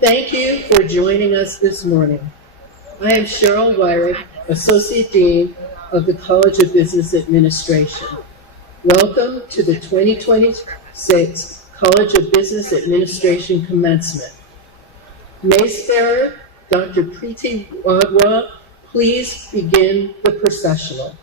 Thank you for joining us this morning. I am Cheryl Wyrick, Associate Dean of the College of Business Administration. Welcome to the 2026 College of Business Administration Commencement. Mace Bearer, Dr. Preeti Wadhwa, please begin the processional.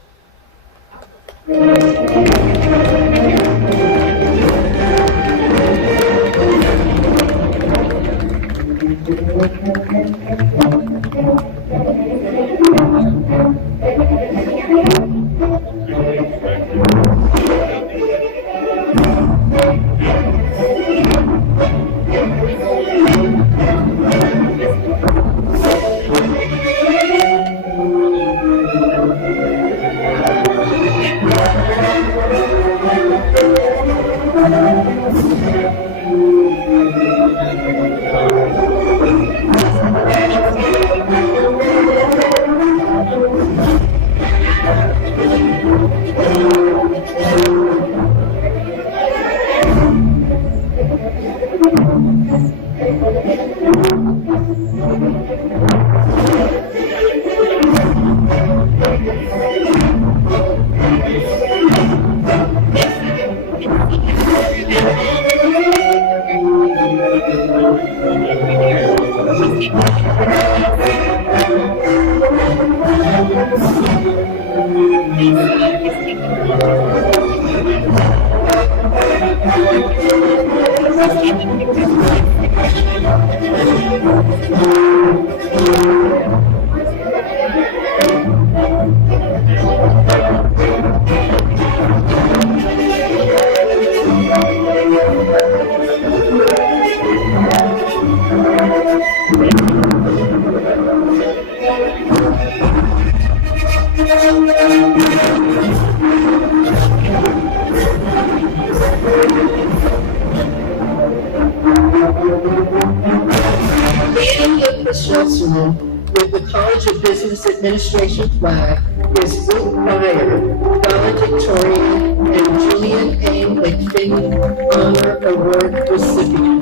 Leading the processional with the College of Business Administration flag is Ruth Byer, Valedictorian and Julian A. McFinney Honor Award recipient.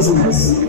Business.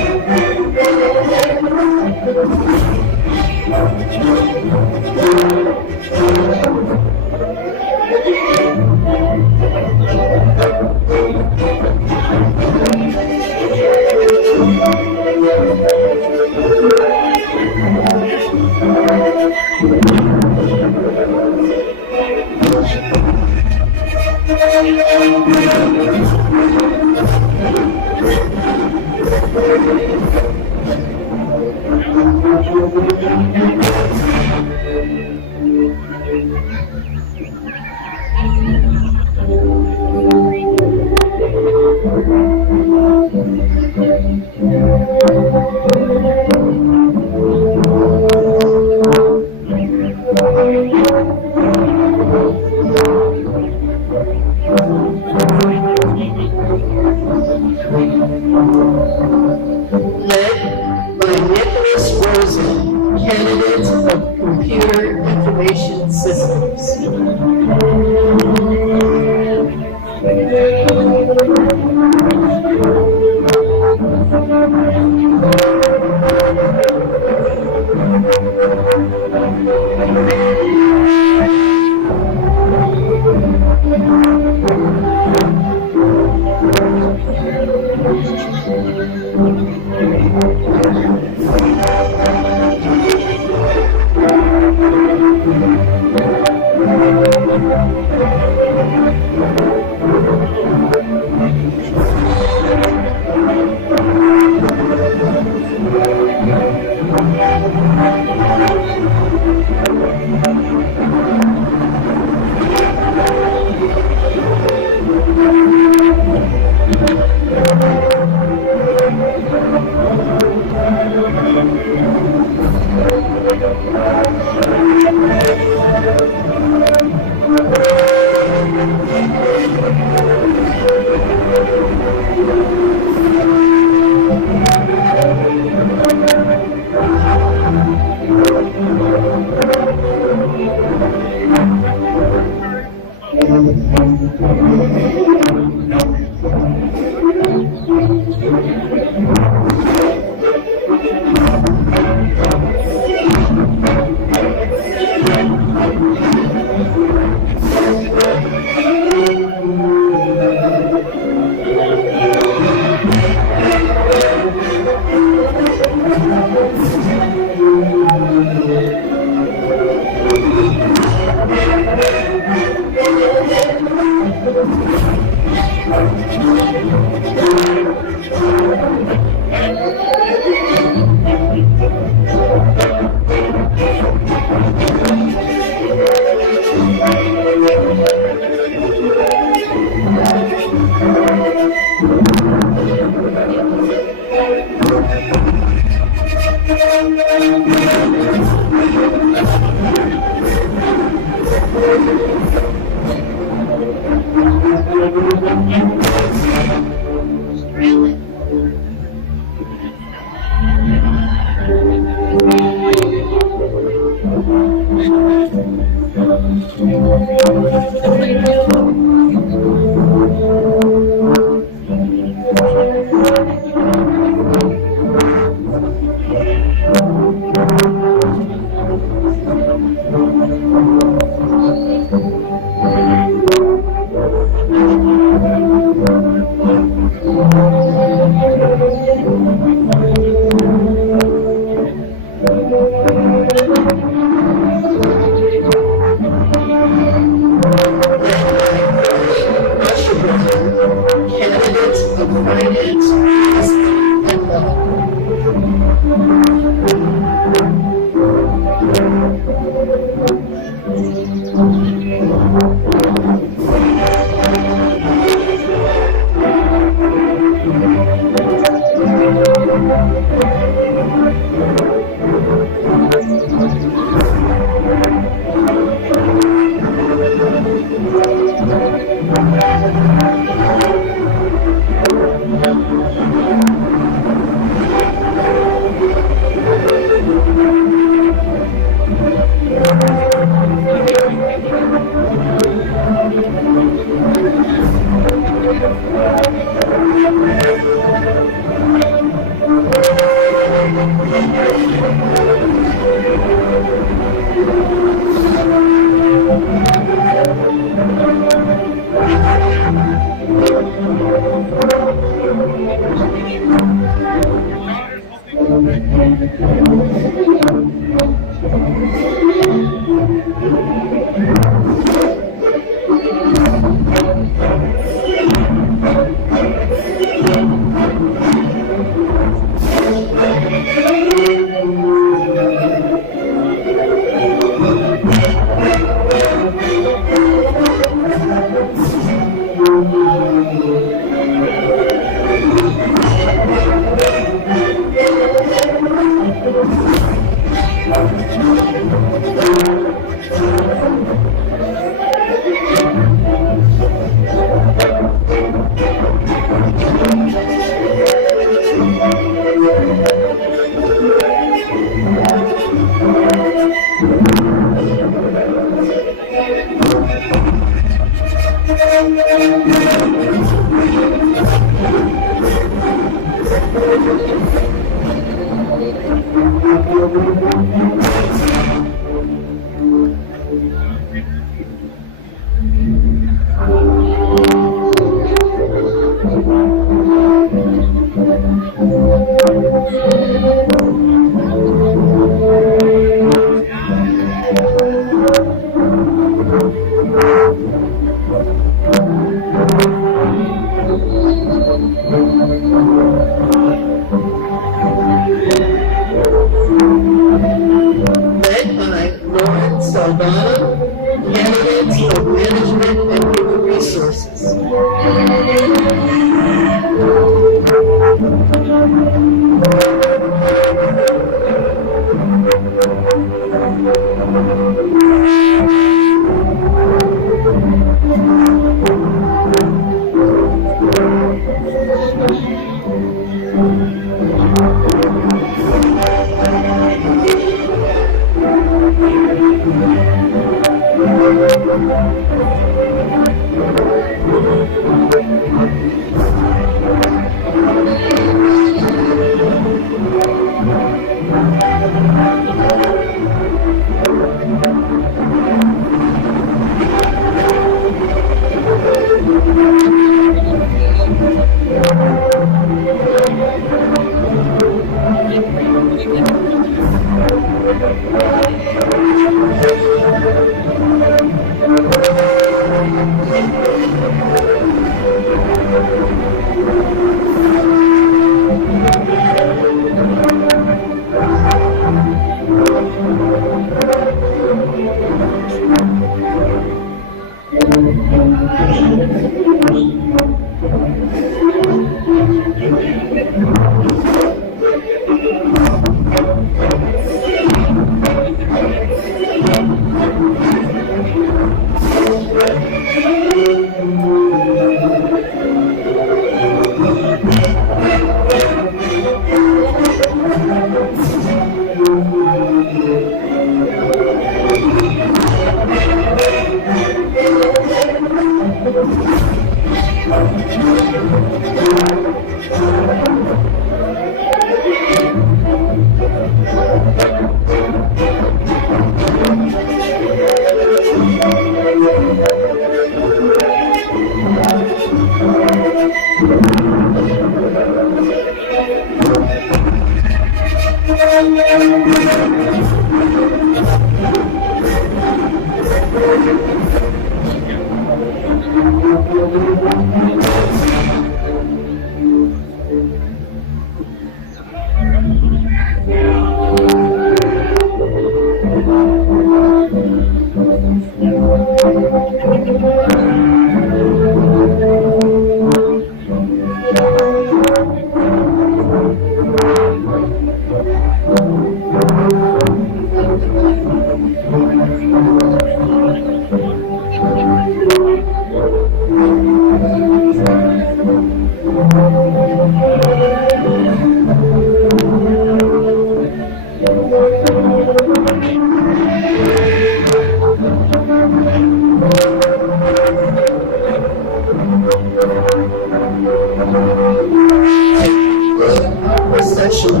Processional.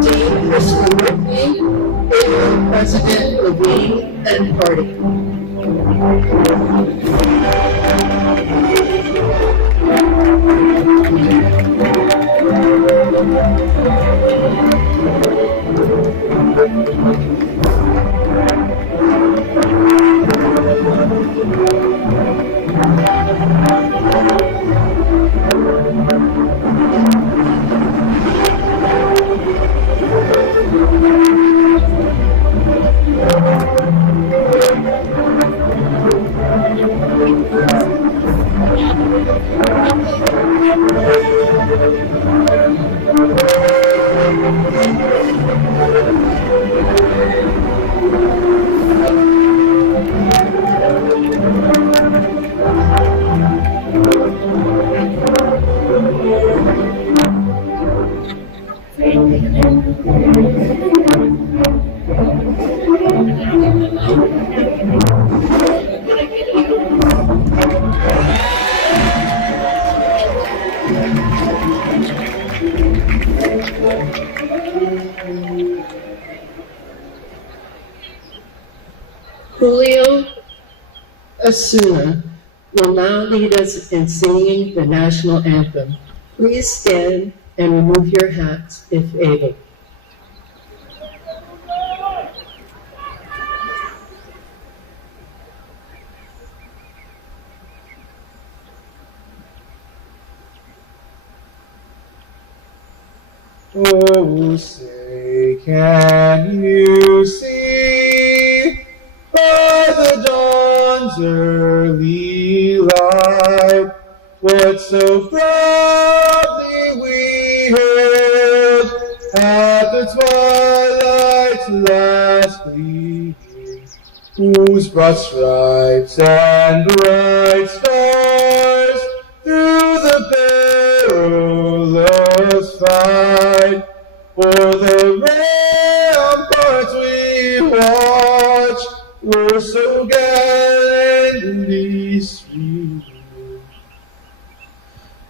Dean Christopher Whitney, President Levine and Party. Julio Osuna will now lead us in singing the national anthem. Please stand and remove your hats if able. Oh, say, can you see by the dawn's early light what so proudly we hailed at the twilight's last gleaming, whose broad stripes and bright stars through the perilous fight for the ramparts we watched were so gallantly streaming.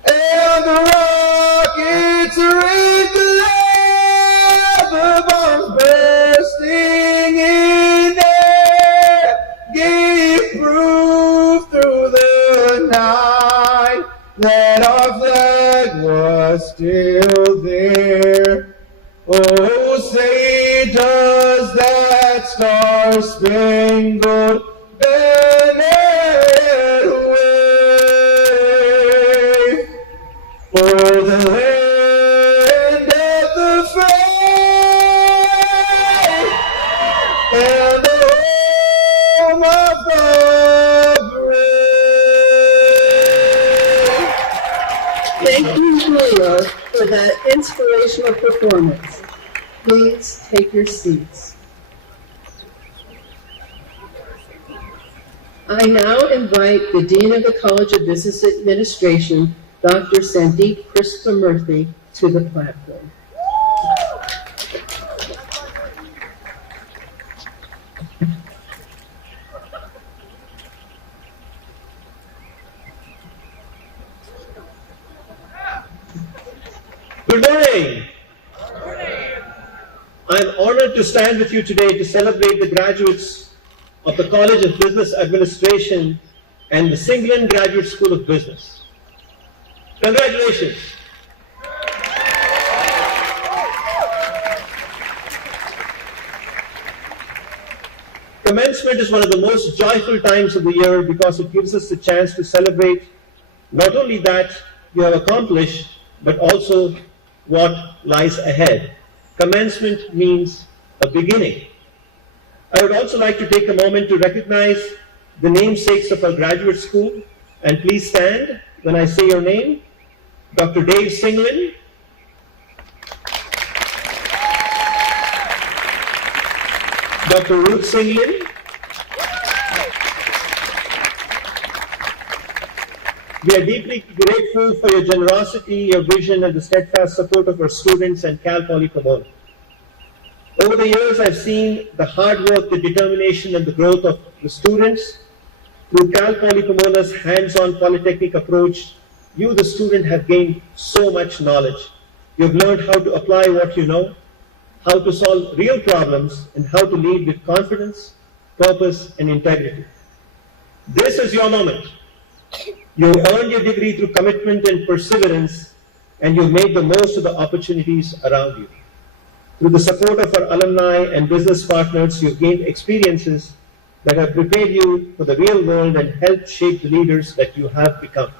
And the rockets red glare, the bombs bursting in air, gave proof through the night that our flag was still there. Oh, say does that star-spangled banner wave for the land of the free and the home of the brave. Thank you, Julia, for that inspirational performance. Please take your seats. I now invite the Dean of the College of Business Administration, Dr. Sandeep Krishnamurthy, to the platform. Good morning. I'm honored to stand with you today to celebrate the graduates of the College of Business Administration and the Singleton Graduate School of Business. Congratulations. Commencement is one of the most joyful times of the year because it gives us the chance to celebrate not only that you have accomplished, but also what lies ahead. Commencement means a beginning. I would also like to take a moment to recognize the namesakes of our graduate school, and please stand when I say your name. Dr. Dave Singleton, Dr. Ruth Singleton, we are deeply grateful for your generosity, your vision, and the steadfast support of our students and Cal Poly Pomona. Over the years, I've seen the hard work, the determination, and the growth of the students. Through Cal Poly Pomona's hands-on polytechnic approach, you, the student, have gained so much knowledge. You've learned how to apply what you know, how to solve real problems, and how to lead with confidence, purpose, and integrity. This is your moment. You earned your degree through commitment and perseverance, and you've made the most of the opportunities around you. Through the support of our alumni and business partners, you've gained experiences that have prepared you for the real world and helped shape the leaders that you have become.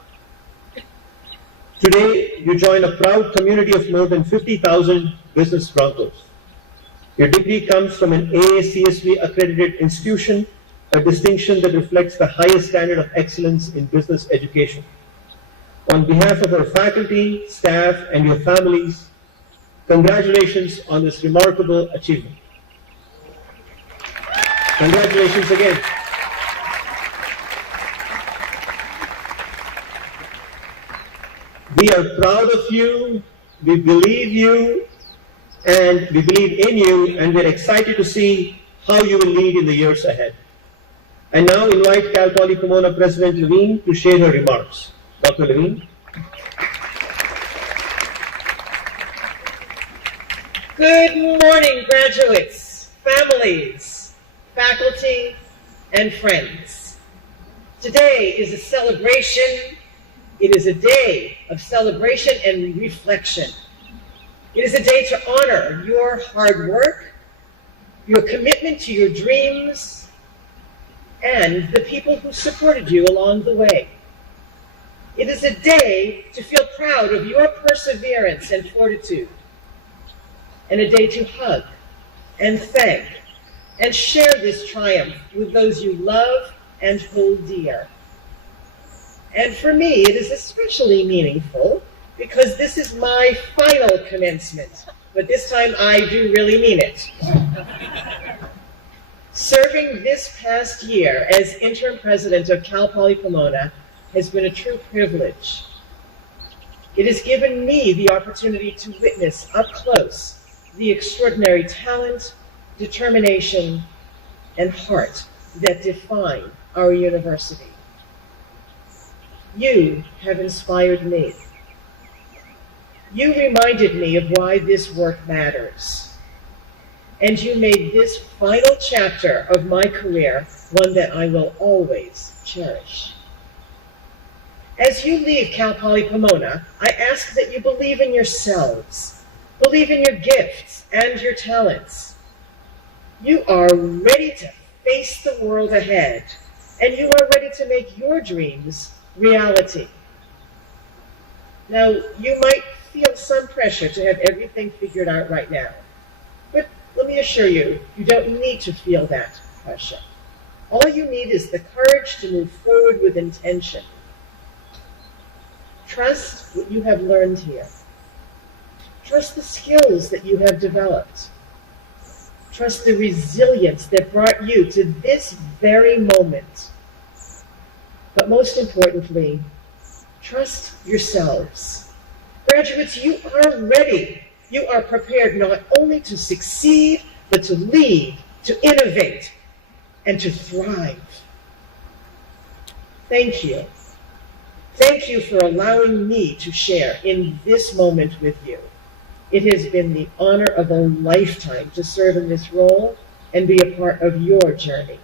Today, you join a proud community of more than 50,000 business broncos. Your degree comes from an AACSB accredited institution, a distinction that reflects the highest standard of excellence in business education. On behalf of our faculty, staff, and your families, congratulations on this remarkable achievement. Congratulations again. We are proud of you, we believe you, and we believe in you, and we're excited to see how you will lead in the years ahead. I now invite Cal Poly Pomona President Levine to share her remarks. Dr. Levine. Good morning, graduates, families, faculty, and friends. Today is a celebration. It is a day of celebration and reflection. It is a day to honor your hard work, your commitment to your dreams, and the people who supported you along the way. It is a day to feel proud of your perseverance and fortitude, and a day to hug and thank and share this triumph with those you love and hold dear. And for me, it is especially meaningful because this is my final commencement, but this time I do really mean it. Serving this past year as interim president of Cal Poly Pomona has been a true privilege. It has given me the opportunity to witness up close the extraordinary talent, determination, and heart that define our university. You have inspired me. You reminded me of why this work matters. And you made this final chapter of my career one that I will always cherish. As you leave Cal Poly Pomona, I ask that you believe in yourselves, believe in your gifts and your talents. You are ready to face the world ahead, and you are ready to make your dreams reality. Now, you might feel some pressure to have everything figured out right now, but let me assure you, you don't need to feel that pressure. All you need is the courage to move forward with intention. Trust what you have learned here. Trust the skills that you have developed. Trust the resilience that brought you to this very moment. But most importantly, trust yourselves. Graduates, you are ready. You are prepared not only to succeed, but to lead, to innovate, and to thrive. Thank you. Thank you for allowing me to share in this moment with you. It has been the honor of a lifetime to serve in this role and be a part of your journey.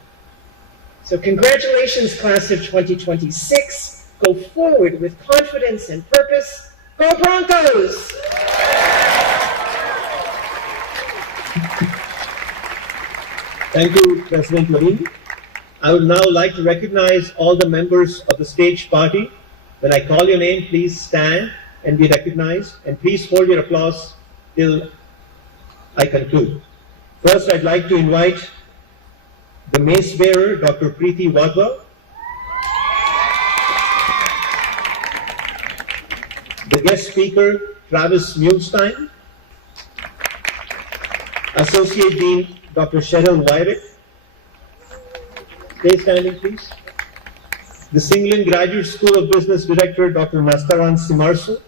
So congratulations, class of 2026. Go forward with confidence and purpose. Go Broncos! Thank you, President Levine. I would now like to recognize all the members of the stage party. When I call your name, please stand and be recognized, and please hold your applause till I conclude. First, I'd like to invite the mace bearer, Dr. Preeti Wadhwa, the guest speaker, Travis Mulestein, Associate Dean, Dr. Cheryl Wyrick. Stay standing, please. The Singleton Graduate School of Business Director, Dr. Nastaran Simarsu.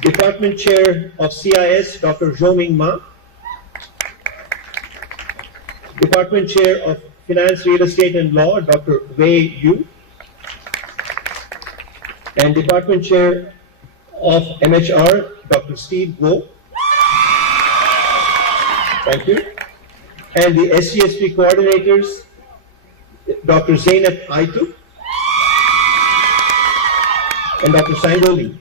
Department Chair of CIS, Dr. Zhoming Ma. Department Chair of Finance, Real Estate and Law, Dr. Wei Yu. And Department Chair of MHR, Dr. Steve Guo. Thank you. And the SGSP coordinators, Dr. Zainab Aitu and Dr. Sangoli.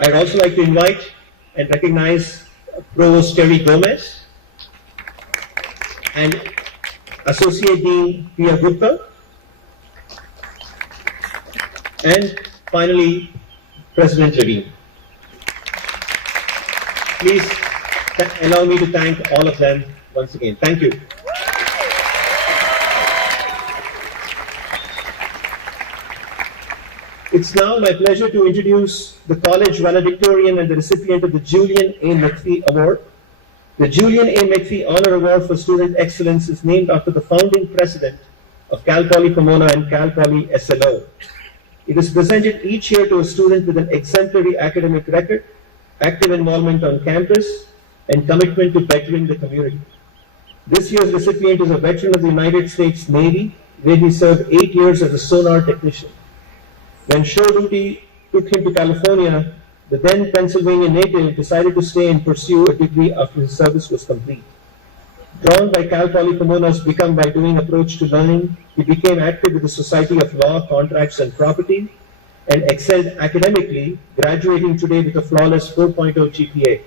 I'd also like to invite and recognize Provost Terry Gomez and Associate Dean Priya Gupta, and finally President Levine. Please allow me to thank all of them once again. Thank you. It's now my pleasure to introduce the college valedictorian and the recipient of the Julian A. McPhee Award. The Julian A. McPhee Honor Award for Student Excellence is named after the founding president of Cal Poly Pomona and Cal Poly SLO. It is presented each year to a student with an exemplary academic record, active involvement on campus, and commitment to bettering the community. This year's recipient is a veteran of the United States Navy, where he served 8 years as a sonar technician. When show duty took him to California, the then Pennsylvania native decided to stay and pursue a degree after his service was complete. Drawn by Cal Poly Pomona's Become by Doing approach to learning, he became active with the Society of Law, Contracts and Property and excelled academically, graduating today with a flawless 4.0 GPA.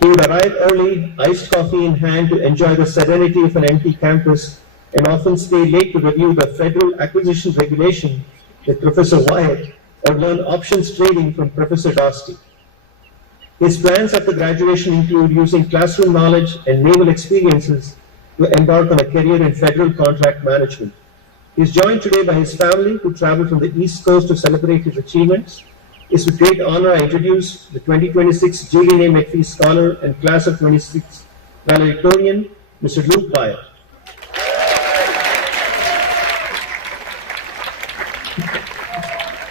He would arrive early, iced coffee in hand, to enjoy the serenity of an empty campus and often stay late to review the federal acquisition regulation with Professor Wyatt or learn options trading from Professor Dosty. His plans after graduation include using classroom knowledge and naval experiences to embark on a career in federal contract management. He is joined today by his family, who traveled from the East Coast to celebrate his achievements. It's with great honor I introduce the 2026 J.D. McPhee Scholar and Class of 26 Valedictorian, Mr. Luke Byer.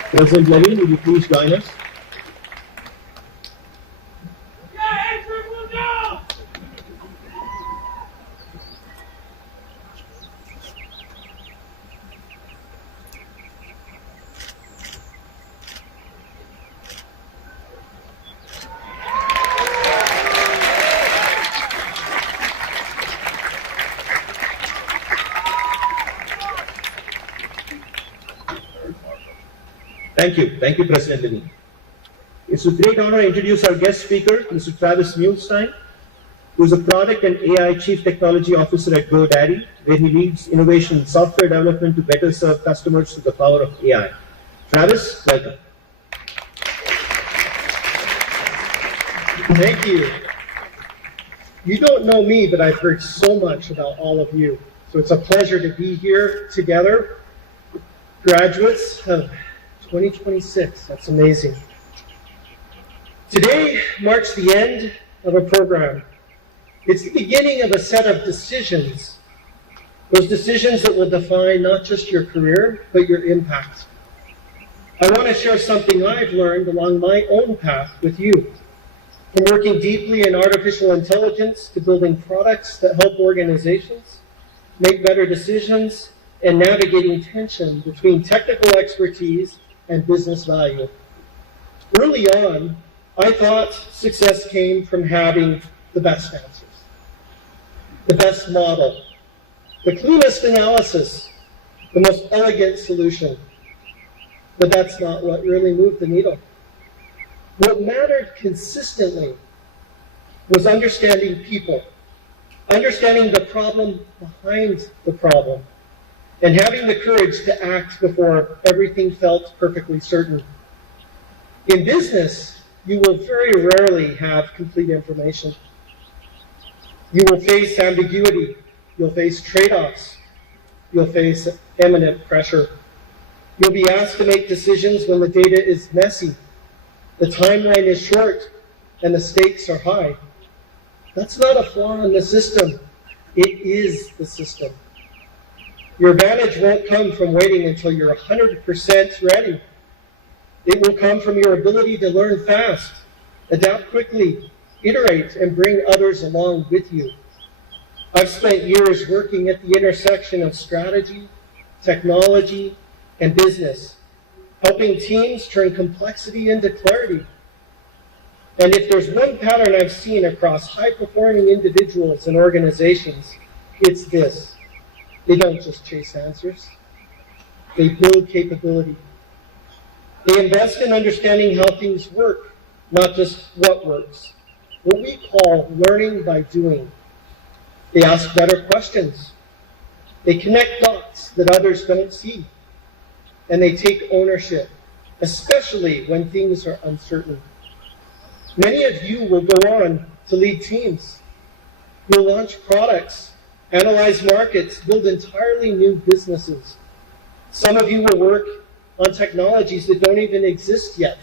President Levine, will you please join us? Thank you, President Levine. It's with great honor I introduce our guest speaker, Mr. Travis Muhlstein, who is a Product and AI Chief Technology Officer at GoDaddy, where he leads innovation in software development to better serve customers through the power of AI. Travis, welcome. Thank you. You don't know me, but I've heard so much about all of you. So it's a pleasure to be here together. Graduates of 2026, that's amazing. Today marks the end of a program. It's the beginning of a set of decisions. Those decisions that will define not just your career, but your impact. I want to share something I've learned along my own path with you. From working deeply in artificial intelligence to building products that help organizations make better decisions and navigating tension between technical expertise and business value. Early on, I thought success came from having the best answers, the best model, the cleanest analysis, the most elegant solution. But that's not what really moved the needle. What mattered consistently was understanding people, understanding the problem behind the problem, and having the courage to act before everything felt perfectly certain. In business, you will very rarely have complete information. You will face ambiguity. You'll face trade-offs. You'll face imminent pressure. You'll be asked to make decisions when the data is messy, the timeline is short, and the stakes are high. That's not a flaw in the system. It is the system. Your advantage won't come from waiting until you're 100% ready. It will come from your ability to learn fast, adapt quickly, iterate, and bring others along with you. I've spent years working at the intersection of strategy, technology, and business, helping teams turn complexity into clarity. And if there's one pattern I've seen across high-performing individuals and organizations, it's this. They don't just chase answers. They build capability. They invest in understanding how things work, not just what works. What we call learning by doing. They ask better questions. They connect dots that others don't see. And they take ownership, especially when things are uncertain. Many of you will go on to lead teams. You'll launch products, analyze markets, build entirely new businesses. Some of you will work on technologies that don't even exist yet.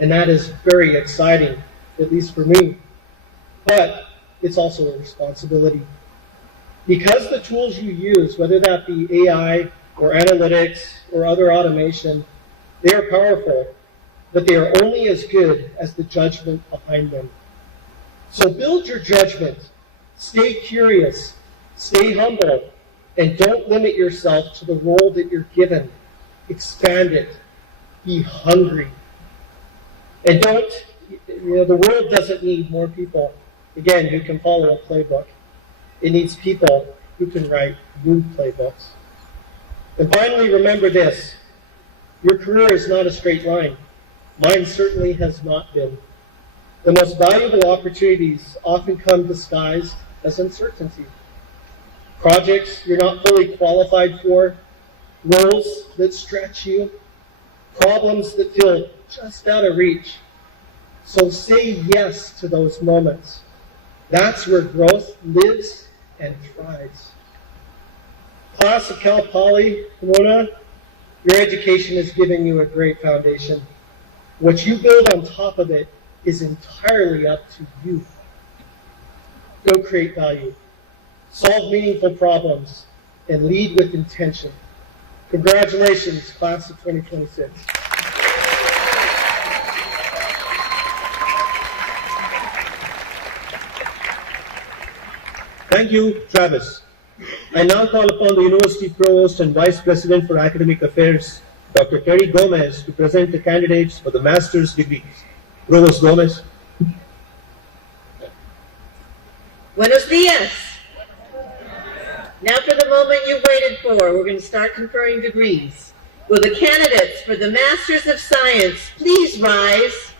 And that is very exciting, at least for me. But it's also a responsibility. Because the tools you use, whether that be AI or analytics or other automation, they are powerful, but they are only as good as the judgment behind them. So build your judgment, stay curious, stay humble, and don't limit yourself to the role that you're given. Expand it. Be hungry. And the world doesn't need more people, again, who can follow a playbook. It needs people who can write new playbooks. And finally, remember this. Your career is not a straight line. Mine certainly has not been. The most valuable opportunities often come disguised as uncertainty. Projects you're not fully qualified for, roles that stretch you, problems that feel just out of reach. So say yes to those moments. That's where growth lives and thrives. Class of Cal Poly, Pomona, your education is giving you a great foundation. What you build on top of it is entirely up to you. Go create value, solve meaningful problems, and lead with intention. Congratulations, class of 2026. Thank you, Travis. I now call upon the University Provost and Vice President for Academic Affairs, Dr. Terry Gomez, to present the candidates for the master's degrees. Provost Gomez. Buenos dias. Now for the moment you waited for. We're going to start conferring degrees. Will the candidates for the Masters of Science please rise?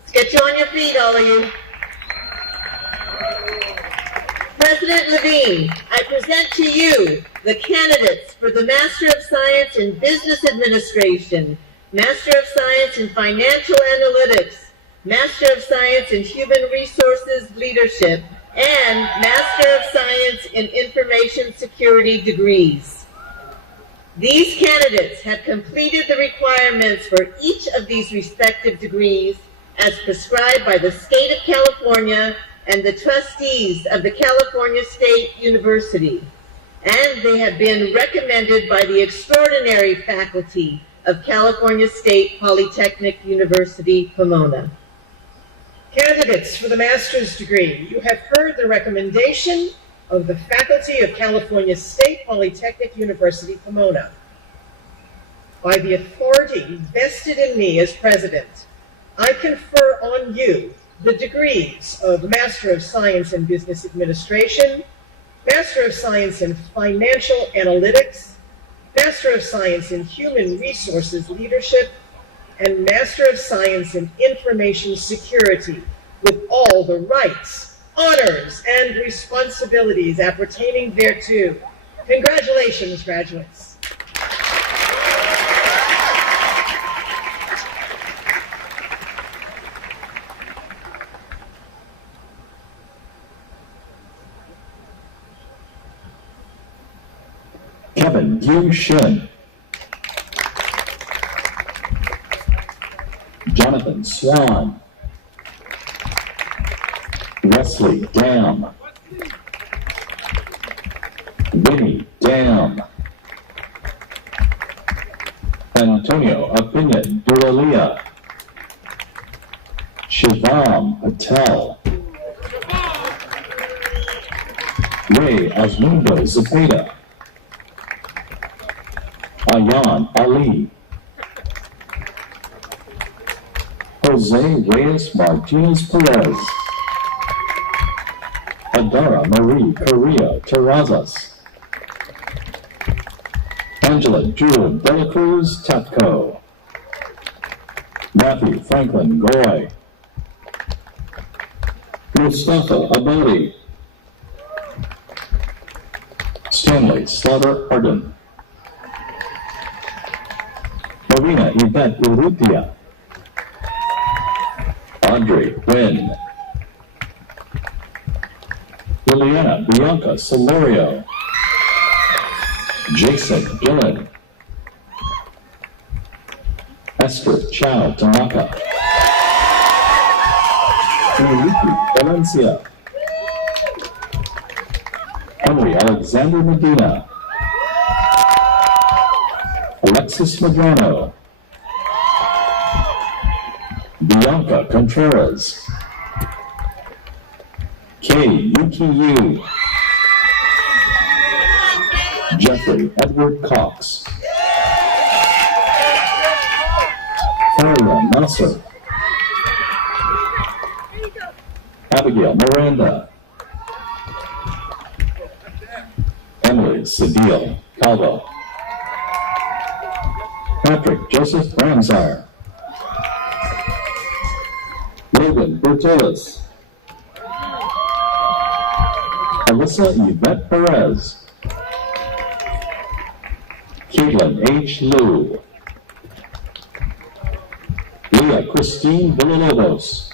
Let's get you on your feet, all of you. President Levine, I present to you the candidates for the Master of Science in Business Administration, Master of Science in Financial Analytics, Master of Science in Human Resources Leadership, and Master of Science in Information Security degrees. These candidates have completed the requirements for each of these respective degrees as prescribed by the State of California and the trustees of the California State University, and they have been recommended by the extraordinary faculty of California State Polytechnic University, Pomona. Candidates for the master's degree, you have heard the recommendation of the faculty of California State Polytechnic University, Pomona. By the authority vested in me as president, I confer on you the degrees of Master of Science in Business Administration, Master of Science in Financial Analytics, Master of Science in Human Resources Leadership, and Master of Science in Information Security, with all the rights, honors, and responsibilities appertaining thereto. Congratulations, graduates. Kevin Yu Shin, Jonathan Swan, Wesley Dam, Winnie Dam, Antonio Opinion Duralia, Shivam Patel, Ray Osmundo Zepeda, Ayan Ali, Jose Reyes Martinez Perez, Adara Marie Correa Terrazas, Angela Jewel Dela Cruz Tapco, Matthew Franklin Goy, Mustafa Abadi, Stanley Slaughter Arden, Marina Yvette Urrutia, Audrey Wynn, Liliana Bianca Solorio, Jason Gillen, Esther Chow Tanaka, Enrique Valencia, Henry Alexander Medina, Alexis Medrano, Bianca Contreras, Kei Yuki Yu, Jeffrey Edward Cox, Faria Nasser, Abigail Miranda, Emily Sedil Calvo, Patrick Joseph Ramsar, Logan Bertolis, Alyssa Yvette Perez, Caitlin H. Liu, Leah Christine Villalobos,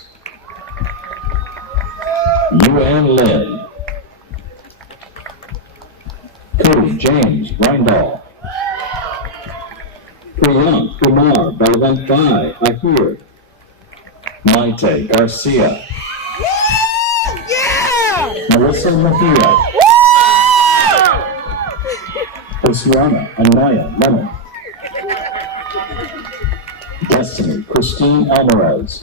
Yuan Lin, Cody James Rindall. Priyank Kumar Balavantai Ahir. Maite Garcia. Melissa Mejia. Oswana Anaya Lemon. Destiny Christine Alvarez.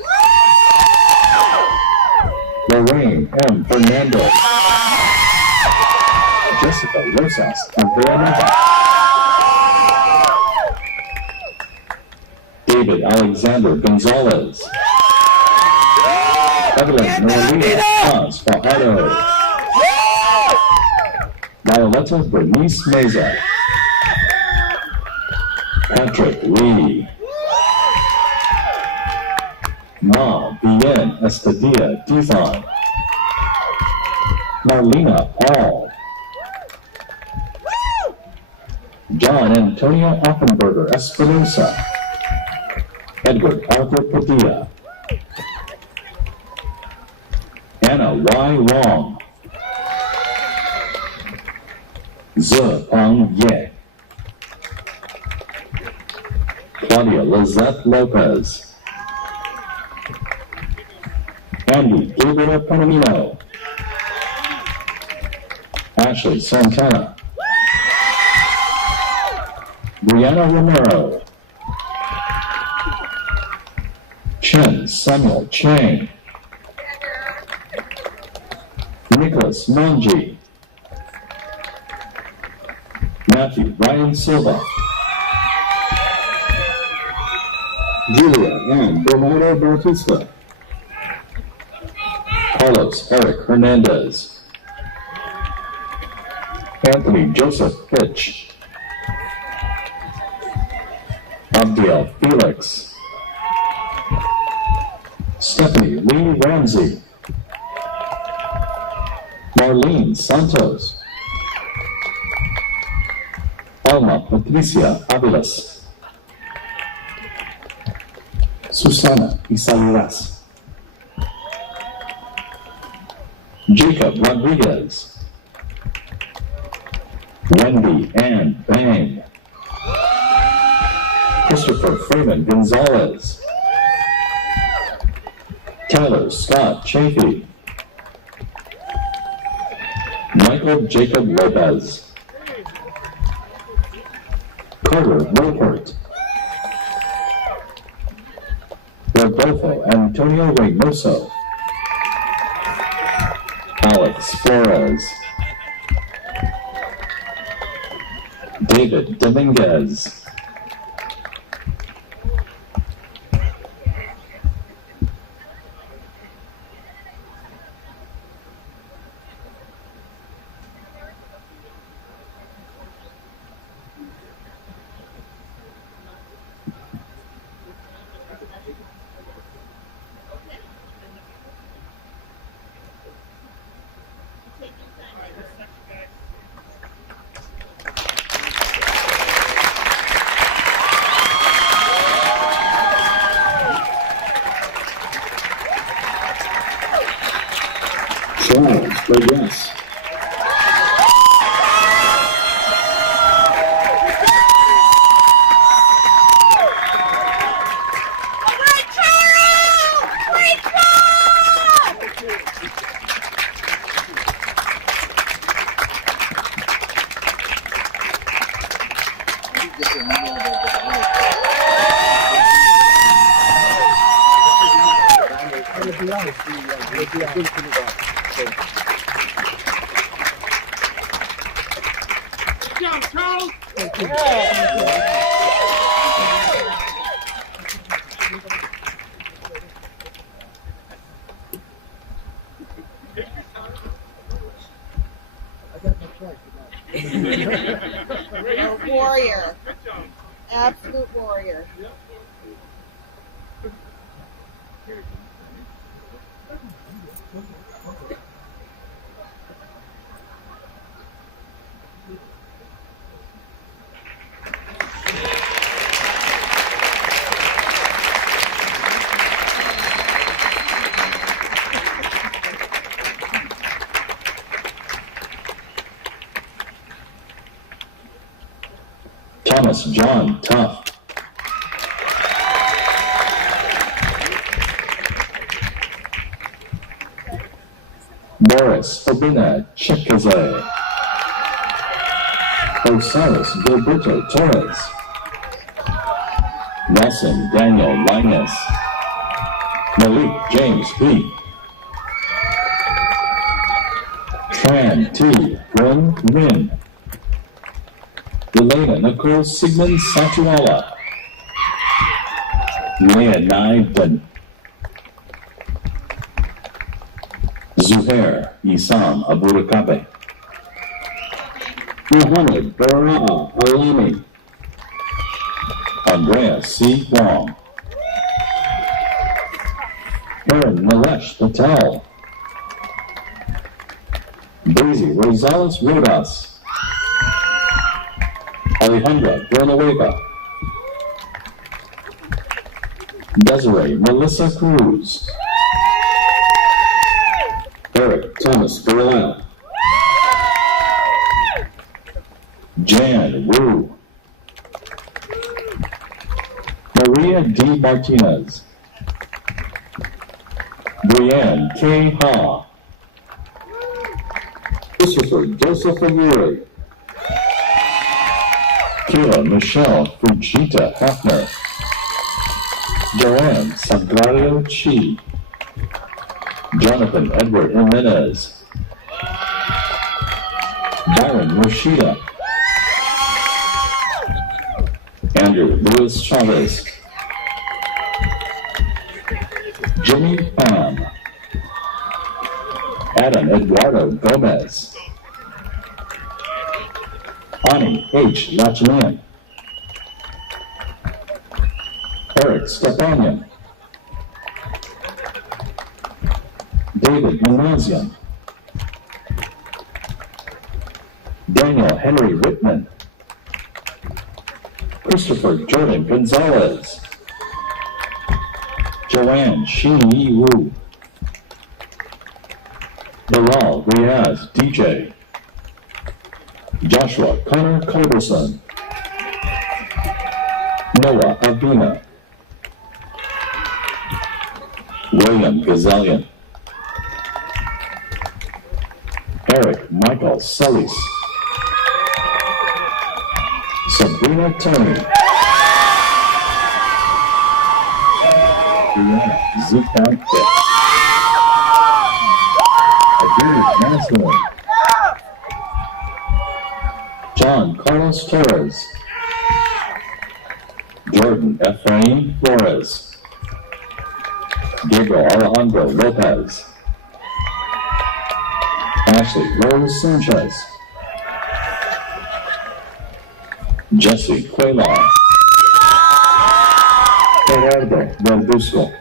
Lorraine M. Fernandez. Jessica Rosas Andrea. David Alexander Gonzalez. Evelyn Maria Paz Fajardo. Violetta Bernice Meza. Patrick Lee. Ma Bien Estadia Dizon. Marlena Paul. John Antonio Offenberger Espinosa. Edward Arthur Padilla. Anna Y. Wong. Zepeng Ye. Claudia Lizette Lopez. Andy Gabriel Panamino. Ashley Santana. Brianna Romero. Chen Samuel Chang. Nicholas Manji. Matthew Ryan Silva. Julia Ann Bernardo Bautista. Carlos Eric Hernandez. Anthony Joseph Fitch. Abdiel Felix. Stephanie Lee Ramsey. Marlene Santos. Alma Patricia Avilas. Susana Isalas. Jacob Rodriguez. Wendy Ann Bang. Christopher Freeman Gonzalez. Tyler Scott Chafee. Michael Jacob Lopez. Carter Wilpert. Rodolfo Antonio Reynoso. Alex Flores. David Dominguez. Charles Burgess. A warrior. Absolute warrior. Thomas John Tuff. Boris Obina Chekeze. Osiris Gilberto Torres. Nelson Daniel Linus. Malik James B. Tran T. Ren Rin. Elena Nicole Sigmund Satuala. Maya Naidan. Zuhair Isam Aburakabe. Muhammad Bara'a Alami. Andrea C. Wong. Aaron Malesh Patel. Daisy Rosales Rodas. Alejandra Villanueva. Desiree Melissa Cruz. Eric Thomas Carlisle. Jan Wu. Maria D. Martinez. Brianne K. Ha. Christopher Joseph Aguirre. Kira Michelle Fujita Hafner. Joanne Sagrario Chi. Jonathan Edward Jimenez. Byron Rashida. Andrew Luis Chavez. Jimmy Pham. Adam Eduardo Gomez. Ani H. Lachman. Eric Stepanian. David Manazian. Daniel Henry Whitman. Christopher Jordan Gonzalez. Joanne Shi Wu. Bilal Riaz DJ. Joshua Connor Culberson. Noah Avina. William Gazalian. Eric Michael Sullis. Sabrina Tony. Brianna Zupan Pitt. Adrian Maslow. John Carlos Torres. Jordan Ephraim Flores. Gabriel Alejandro Lopez. Ashley Rose Sanchez. Jesse Quaylaw. Gerardo Verduzco.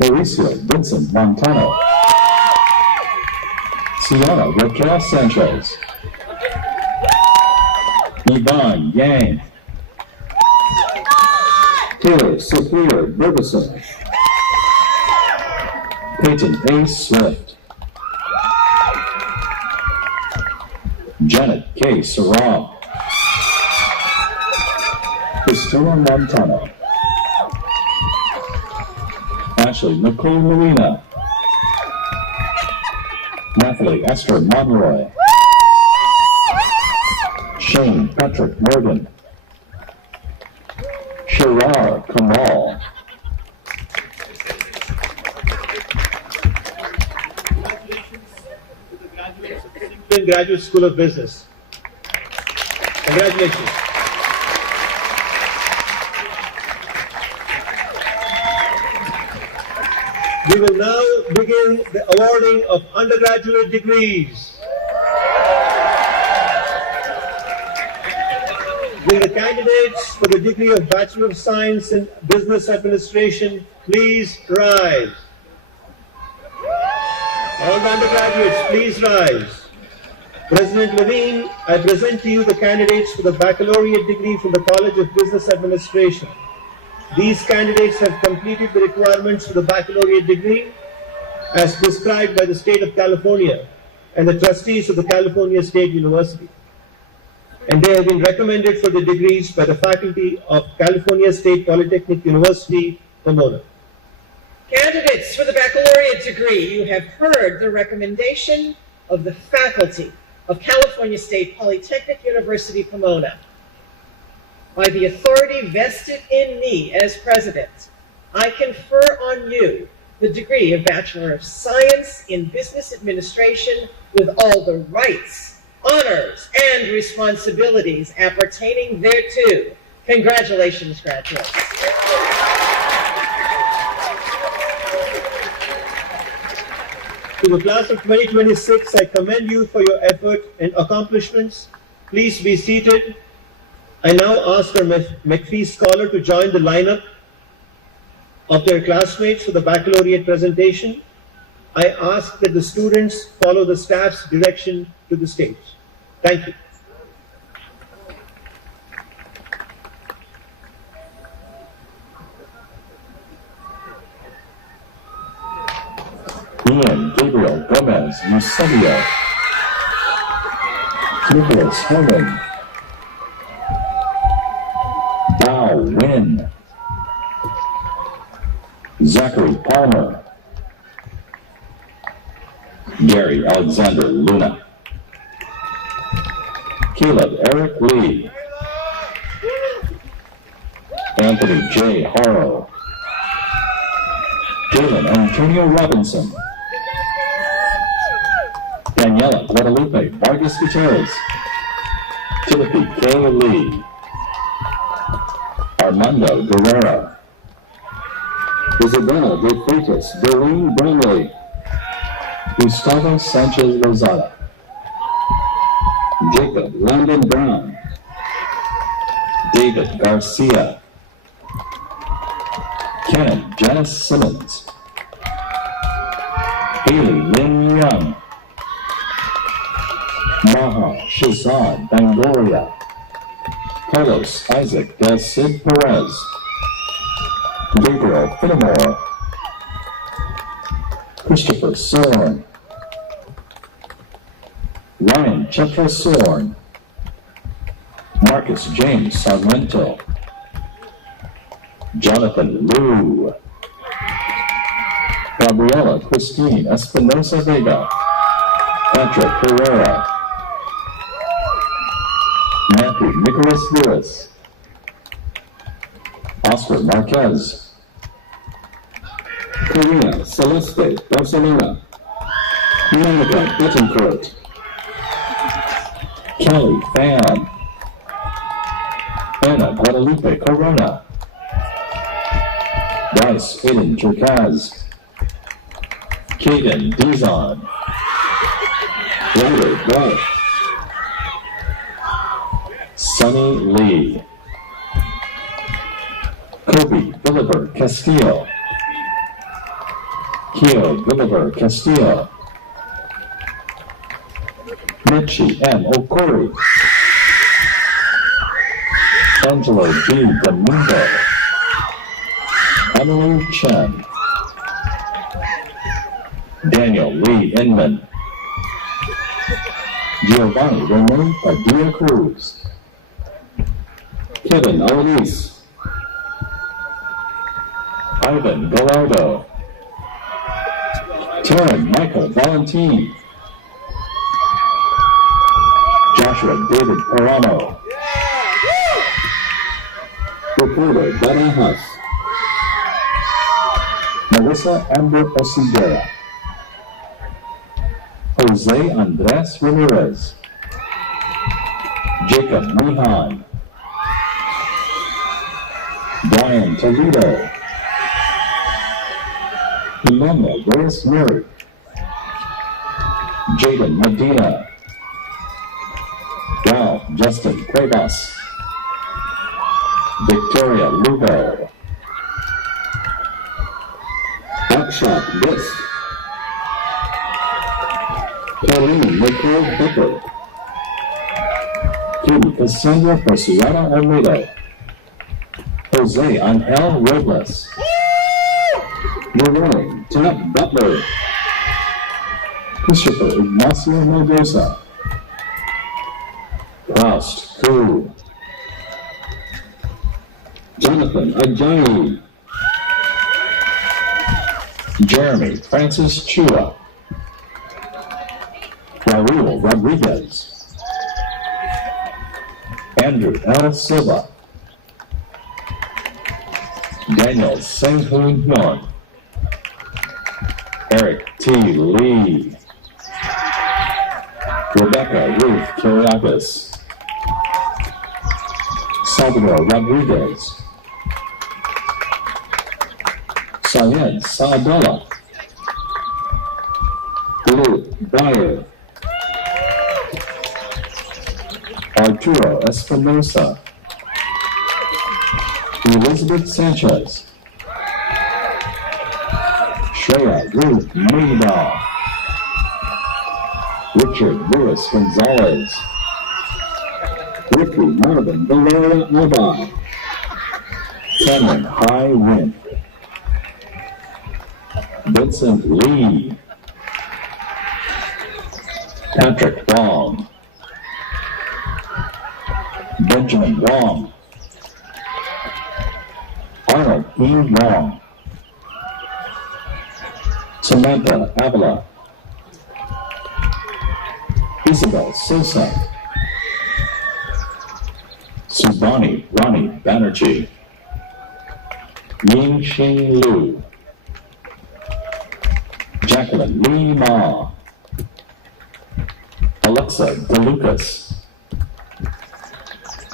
Mauricio Vincent Montano. Sienna Raquel Sanchez. Yvonne Yang. Taylor Sophia Bergeson. Peyton A. Swift. Janet K. Sarab. Christina Montano. Ashley Nicole Molina. Natalie Esther Monroy. Shane Patrick Morgan. Shirar Kamal. Graduate School of Business. Congratulations. We will now begin the awarding of undergraduate degrees. Will the candidates for the degree of Bachelor of Science in Business Administration please rise? All the undergraduates, please rise. President Levine, I present to you the candidates for the baccalaureate degree from the College of Business Administration. These candidates have completed the requirements for the baccalaureate degree as prescribed by the state of California and the trustees of the California State University. and they have been recommended for the degrees by the faculty of California State Polytechnic University, Pomona. Candidates for the baccalaureate degree, you have heard the recommendation of the faculty of California State Polytechnic University, Pomona. By the authority vested in me as president, I confer on you the degree of Bachelor of Science in Business Administration with all the rights, honors, and responsibilities appertaining thereto. Congratulations, graduates. To the class of 2026, I commend you for your effort and accomplishments. Please be seated. I now ask our McPhee Scholar to join the lineup of their classmates for the baccalaureate presentation. I ask that the students follow the staff's direction to the stage. Thank you. Ian Gabriel Gomez Eusebio. Nicholas Herman. Bao Win. Zachary Palmer. Gary Alexander Luna. Caleb Eric Lee. Anthony J. Harrow. Galen Antonio Robinson. Daniela Guadalupe Vargas Gutierrez. Timothy K. Lee. Armando Guerrera. Isabella de Freitas Doreen Bromley. Gustavo Sanchez Lozada. Jacob Landon Brown. David Garcia. Kenneth Janice Simmons. Haley Lin Young. Maha Shazad Bangoria. Carlos Isaac Del Cid Perez. Gabriel Finnemore. Christopher Sorn. Ryan Chetra Sorn. Marcus James Sarmiento. Jonathan Liu. Gabriela Christine Espinosa Vega. Patrick Pereira. Matthew Nicholas Lewis. Oscar Marquez. Karina Celeste Barcelona. Monica Betancourt. Kelly Pham. Anna Guadalupe Corona. Bryce Aiden Jerkaz. Caden Dizon. Ryder Bryce. Sunny Lee. Kobe Gulliver Castillo. Keo Gulliver Castillo. Mitchie M. Okori. Angelo G. Domingo. Emily Chen. Daniel Lee Inman. Giovanni Ramon Padilla Cruz. Kevin Alanis. Ivan Gallardo. Taryn Michael Valentin. Joshua David Paramo. Reporter Benny Huff. Melissa Amber Osigera. Jose Andres Ramirez. Jacob Mihan. Brian Toledo. Emmanuel Reyes Mary. Jaden Medina. Ralph Justin Cuevas. Victoria Lugo. Buckshot Disc. Pauline Nicole Becker. Katie Cassandra Persiana Almeida. Jose Angel Robles. Jerome Tab Butler. Christopher Ignacio Mendoza. Proust Fu. Jonathan Ajayi. Jeremy Francis Chua. Raul Rodriguez. Andrew L. Silva. Daniel Seng-Hoon Hyun. Eric T. Lee. Rebecca Ruth Kiriakis. Salvador Rodriguez. Syed Saadullah. Luke Dyer. Arturo Espinosa. Elizabeth Sanchez. Shreya Ruth Maynard. Richard Lewis Gonzalez. Ricky Marvin Valeria Alba. Cameron High Wind. Vincent Lee. Patrick Wong. Benjamin Wong. Arnold E. Wong. Samantha Avila. Isabel Sosa. Subhani Rani Banerjee. Ying Xing Liu. Jacqueline Lee Ma. Alexa DeLucas.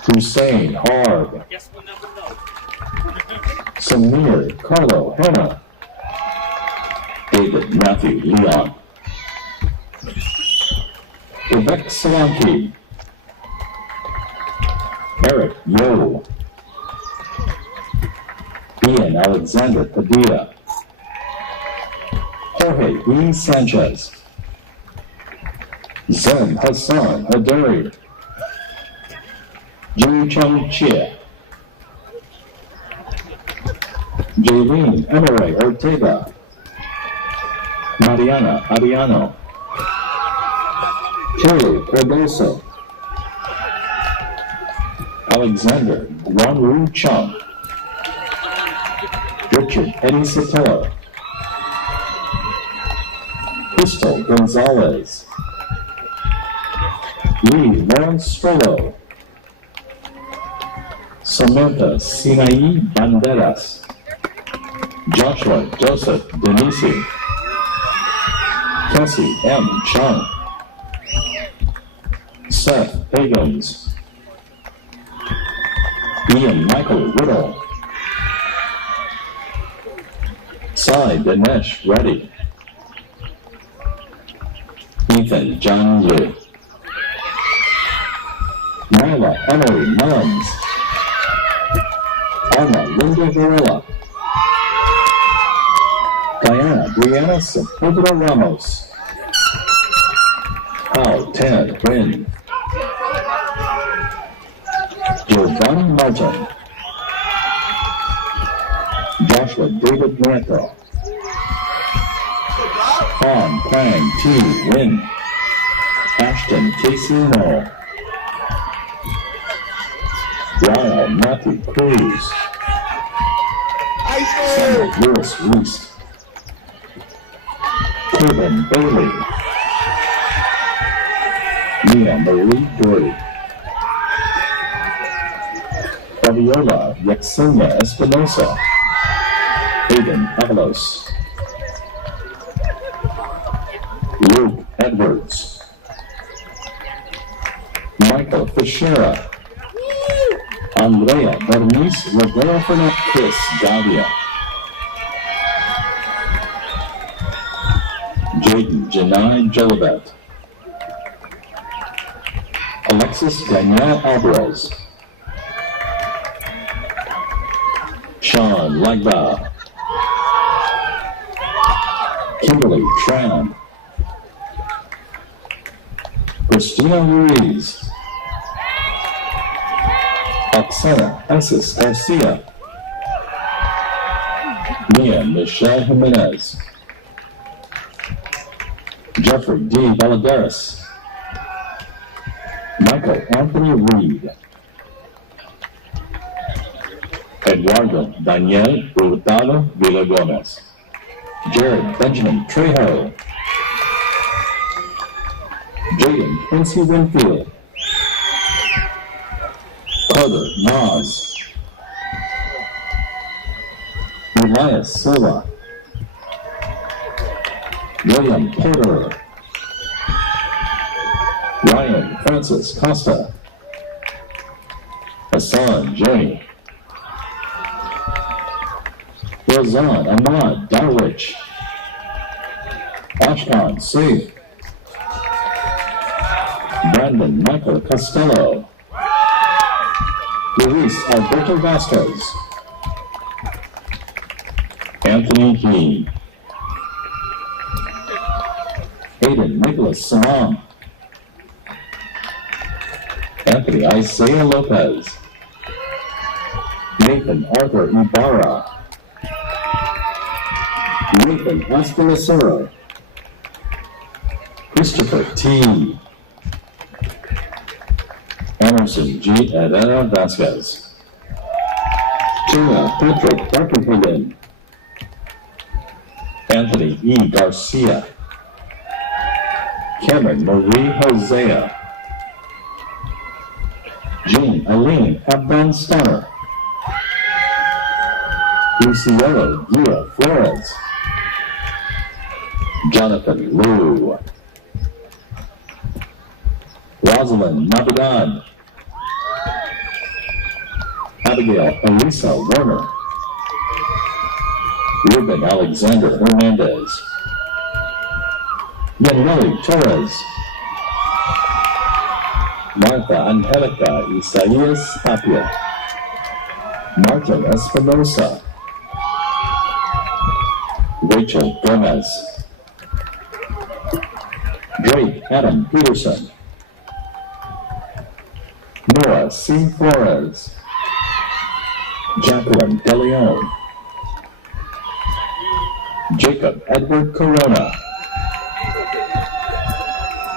Hussein Harb. Samir Carlo Hanna. David Matthew Leon. Rebecca Solanke. Eric Yo. Ian Alexander Padilla. Jorge E. Sanchez. Zen Hassan Hadari. Jui Chung Chia. Jaylene Emery Ortega. Mariana Ariano. Kelly Cardoso. Alexander Guanwu Chung. Richard Eddie Sotelo. Crystal Gonzalez. Lee Lawrence Strollo. Samantha Sinai Banderas. Joshua Joseph Denisi. Cassie M. Chung. Seth Higgins. Ian Michael Riddle. Sai Dinesh Reddy. Ethan John Liu. Nyla Emily Mullins. Alma Linda Varela. Diana Brianna Sepulveda Ramos. Hao Tan Win. Giovanni Martin. Joshua David Nieto. Han Pang T. Win. Ashton Casey Moore. Ryle Matthew Cruz. Samuel Lewis Reese. Kevin Bailey. Mia Marie Dory. Fabiola Yexenia Espinosa. Aiden Avalos. Luke Edwards. Michael Fischera. Andrea Bernice Rivera Fernandez. Chris Gavia. Jaden Janai Jolivet. Alexis Danielle Alvarez. Sean Lagba. Kimberly Tran. Christina Ruiz. Oksana Esses Garcia. Mia Michelle Jimenez. Jeffrey D. Valadares. Michael Anthony Reed, Eduardo Daniel Hurtado Villagomez, Jared Benjamin Trejo, Jaden Quincy Winfield, Carter Nas, Elias Silva, William Porter, Ryan Francis Costa, Hassan J, Razan Ahmad Darwich, Ashkan Saif, Brandon Michael Costello, Luis Alberto Vasquez, Anthony He, Hayden Nicholas Salam, Anthony Isaiah Lopez, Nathan Arthur Ibarra, Nathan Espinacero, Christopher T, Emerson G. Herrera Vasquez, Tina Patrick Barkenhagen, Anthony E. Garcia, Cameron Marie Hosea, Jean Aline Abban Stunner, Luciano Gia Flores, Jonathan Liu, Rosalind Navidad, Abigail Elisa Warner, Ruben Alexander Hernandez, Yaneli Torres, Martha Angelica Isaias Tapia, Martin Espinosa, Rachel Gomez, Drake Adam Peterson, Noah C. Flores, Jacqueline DeLeon, Jacob Edward Corona,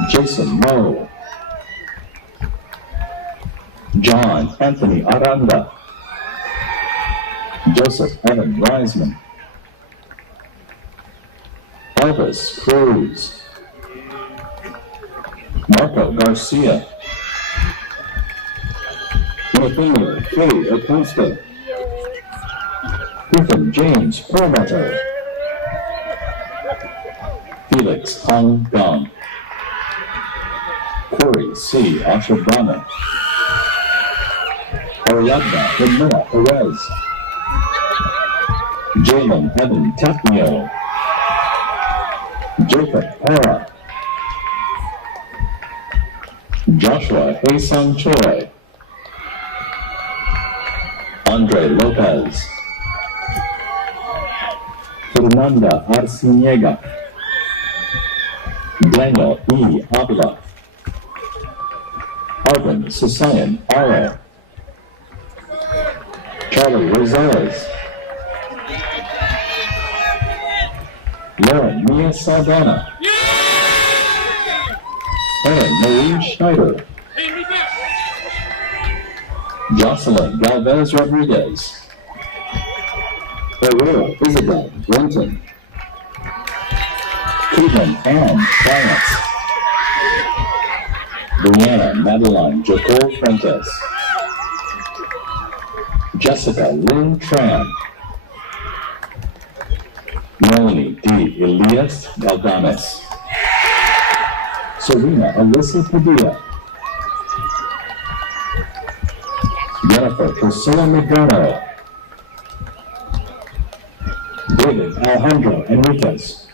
Jason Moe, John Anthony Aranda, Joseph Evan Reisman, Elvis Cruz, Marco Garcia, Nathaniel K. Acosta, Ethan James Perlmutter, Felix Hong Gong, Corey C. Ashabana, Ariadna Himena Perez, Jalen Evan Tapnio, Jacob Hara, Joshua Haesung Choi, Andre Lopez, Fernanda Arciniega, Daniel E. Avila, Arvin Susayan R. Charlie Rosales, Lauren Mia Saldana, Erin Marie Schneider, Jocelyn Galvez Rodriguez, Aurora Isabel Brunton, Caitlin Ann Bryant, Brianna Madeline Jocole Fuentes, Jessica Lynn Tran, Melanie D. Elias Galdames, Serena Alyssa Padilla, Jennifer Priscilla Medrano, David Alejandro Enriquez,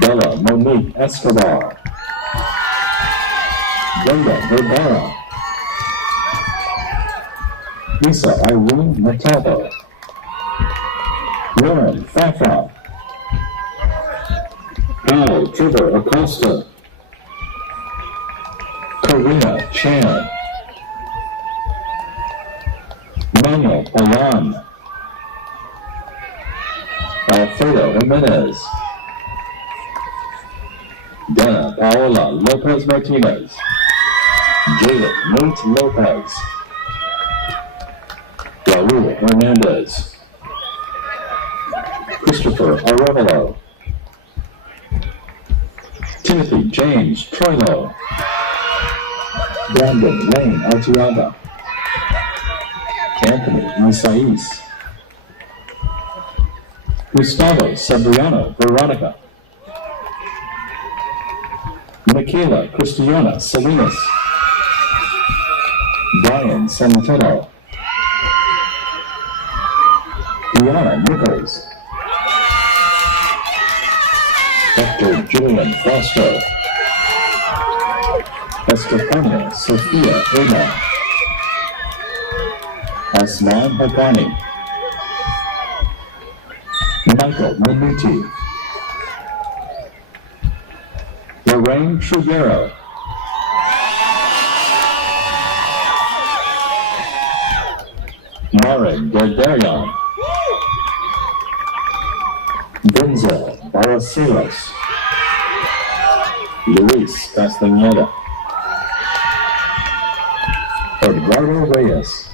Bella Monique Escobar, Brenda Verbara, Lisa Irene Matalbo, Lauren Fafa, Kyle Trevor Acosta, Karina Chan, Manuel Payan, Alfredo Jimenez, Dana Paola Lopez Martinez, Jada Nate Lopez, Raul Hernandez, Christopher Arevalo, Timothy James Troilo, Brandon Lane Artiaga, Anthony Isais, Gustavo Sabriano Veronica, Michaela Cristiana Salinas, Brian Centeno, Brianna Nichols, Dr. Julian Foster, Estefania Sophia Eda, Aslan Haqqani, Michael Minuti, Lorraine Trujero, Maren Derderian, Denzel Baracelos, Luis Castañeda, Eduardo Reyes,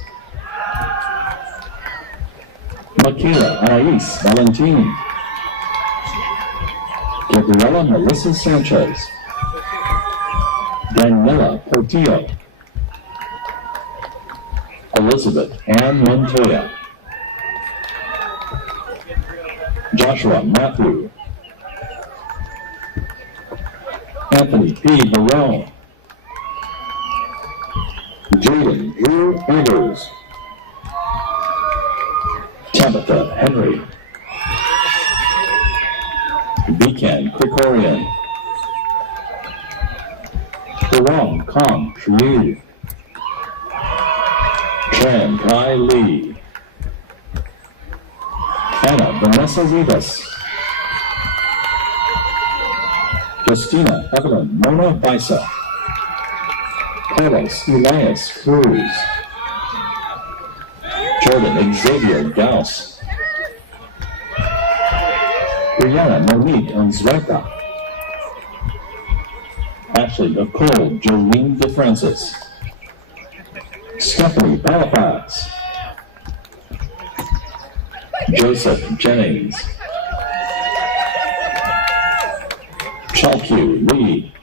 Michaela Anais Valentin, Gabriela Melissa Sanchez, Daniela Portillo, Elizabeth Ann Montoya, Joshua Matthew, Anthony P. Barone, Jaden Drew Eggers, Tabitha Henry, Vikan Krikorian, Huang Kong Shu, Tran Kai Lee, Anna Vanessa Rivas, Justina Evelyn Mona Bisa, Carlos Elias Cruz, Jordan Xavier Gauss, Brianna Monique Unzreka, Ashley Nicole Jolene DeFrancis, Stephanie Halifax, Joseph Jennings, Chalku Lee,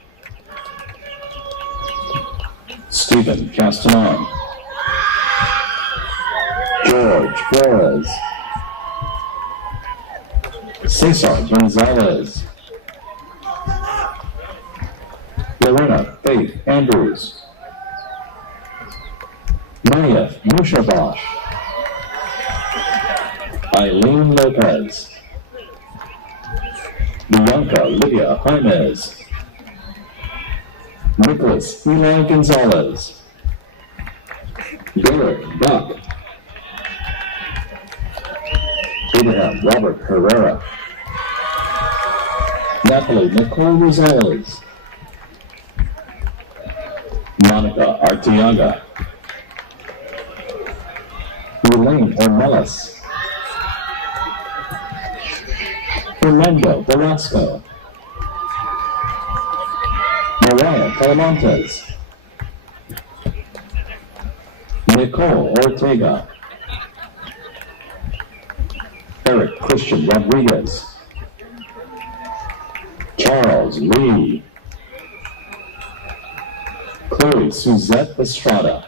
Stephen Castanon, George Flores, Cesar Gonzalez, Lorena Faith Andrews, Maya Mushabash, Eileen Lopez, Bianca Lydia Jaimez, Nicholas Eli Gonzalez, Derek Buck, Abraham Robert Herrera, Natalie Nicole Rosales, Monica Arteaga, Elaine Ornelas, Fernando Velasco, Mariah Talamontes, Nicole Ortega, Eric Christian Rodriguez, Charles Lee, Chloe Suzette Estrada,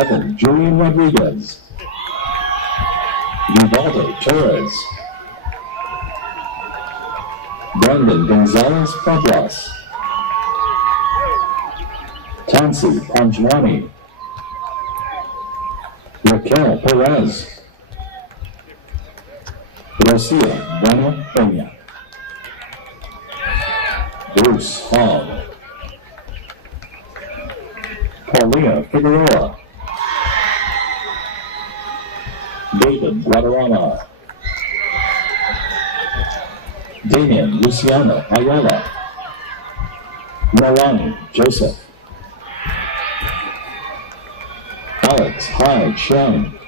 Evan Julian Rodriguez, Ubaldo Torres, Brandon Gonzalez Pablas, Tansi Panjwani, Raquel Perez, Rosia Bueno Peña, Bruce Hall, Paulina Figueroa, David Guadarrama, Damian Luciano Ayala, Milani Joseph, Alex Hyde Shen,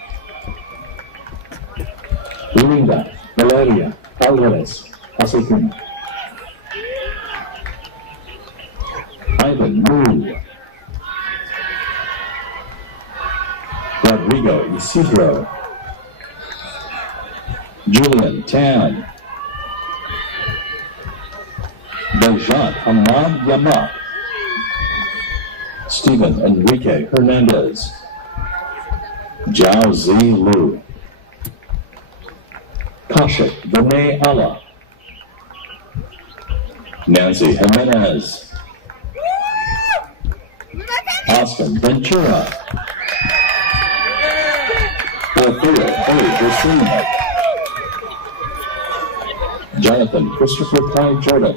Linda Valeria Alvarez Asakuna, Rodrigo Isidro, Julian Tan, Bajat Hamad Yama, Stephen Enrique Hernandez, Zhao Zi Lu, Kashif Vinay Allah, Nancy Jimenez, Austin Ventura, Alfredo A. Racine, Jonathan Christopher Ty Jordan,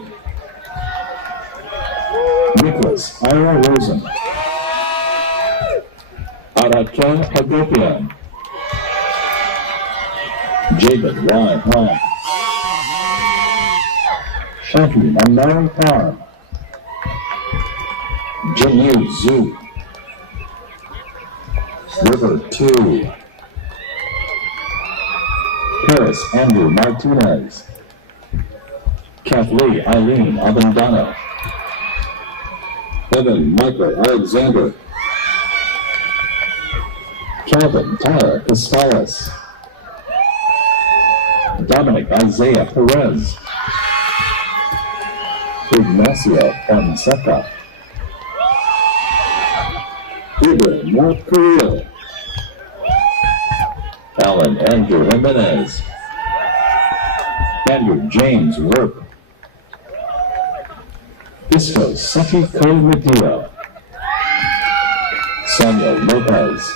Nicholas Ira Rosen, Arakel Hagopian, Jabin Y. Han, Shaheen Amari Khan, Jinyu Zhu, River 2, Paris Andrew Martinez, Kathleen Eileen Abandano, Evan Michael Alexander, Calvin Tyler Costales, Dominic Isaiah Perez, Ignacio Fonseca, Ibrahim North Korea, Alan Andrew Jimenez, Andrew James Work, Disco Saki Medina, Sonia Lopez,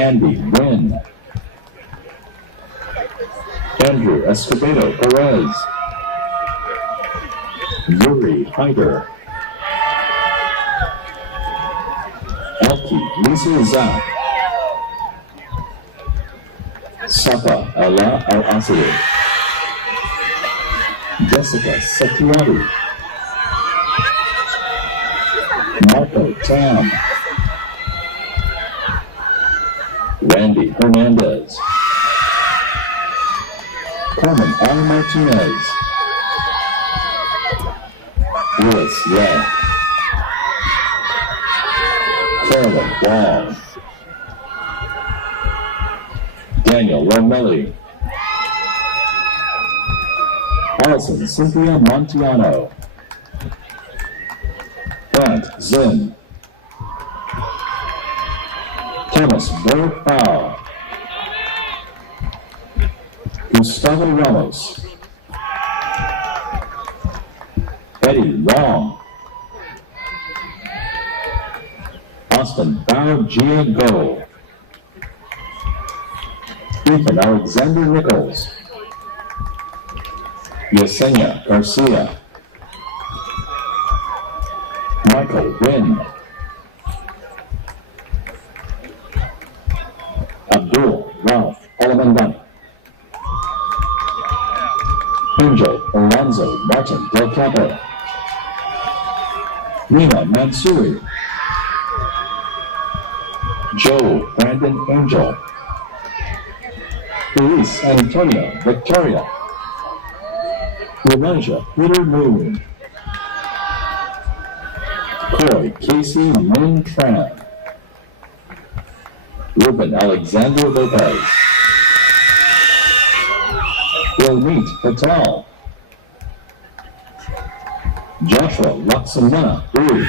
Andy Wynn, Andrew Escobedo Perez, Yuri Hyder, Elki Lisa Zak, Safa Ala Al-Asiri, Jessica Sakiwati, Marco Tam, Randy Hernandez, Carmen R. Martinez, Willis Yeh, Carolyn Wong, Daniel Romelli, Allison Cynthia Montiano, Grant Zinn, Thomas Berg Powell, Gustavo Ramos, Eddie Long, Austin Bao Gia Go, Ethan Alexander Nichols, Yesenia Garcia, Michael Wynn, Abdul Ralph Alamandani, Angel Alonzo Martin Del Capo, Nina Mansuri, Joe Brandon Angel, Luis Antonio Victoria, Elijah Peter Moon, Coy Casey Min Tran, Ruben Alexander Lopez, Wilmeet Patel, Joshua Laksamana Uri,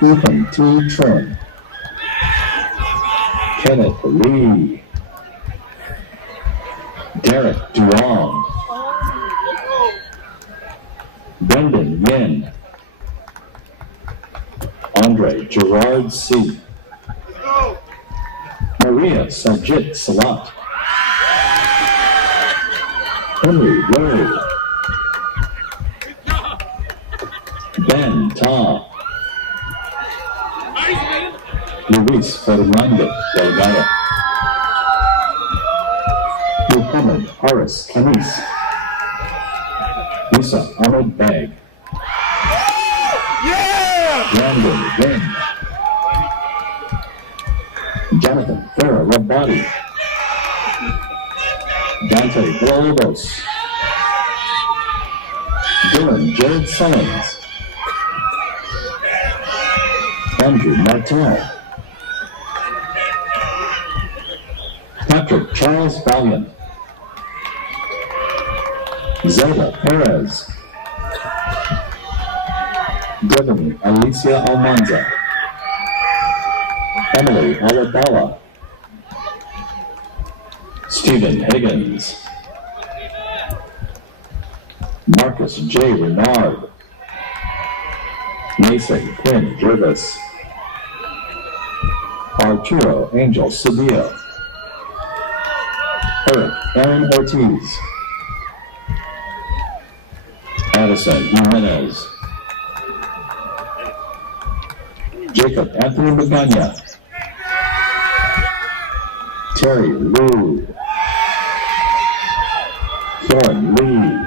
Ethan T. Trim, Kenneth Lee, Derek Duong, Brendan Yin, Andre Gerard C., Maria Sajid Salat, Henry Rowe, Ben Tom, Luis Fernando Delgado, Muhammad Haris Khamis, Lisa Ahmed Bag, Brandon Wynn, Jonathan Farah Rabadi, Dante Villalobos, Dylan Jared Summons, Andrew Martel, Patrick Charles Valiant, Zelda Perez, Devin Alicia Almanza, Emily Alabala, Stephen Higgins, Marcus J. Renard, Mason Quinn Jervis, Arturo Angel Sevilla, Eric Aaron Ortiz, Addison Jimenez, Jacob Anthony Magana, Terry Liu, Thorn Lee,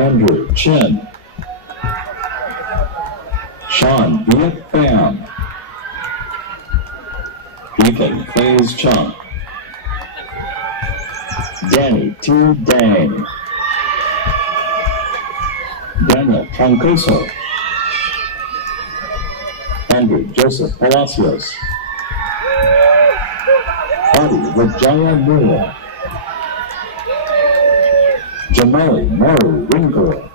Andrew Chin, Sean Viet Pham, Ethan Faze Chung, Danny T. Dang, Daniel Troncoso, Andrew Joseph Palacios, Adi Vijaya Mura, Jamali Maru Winkler,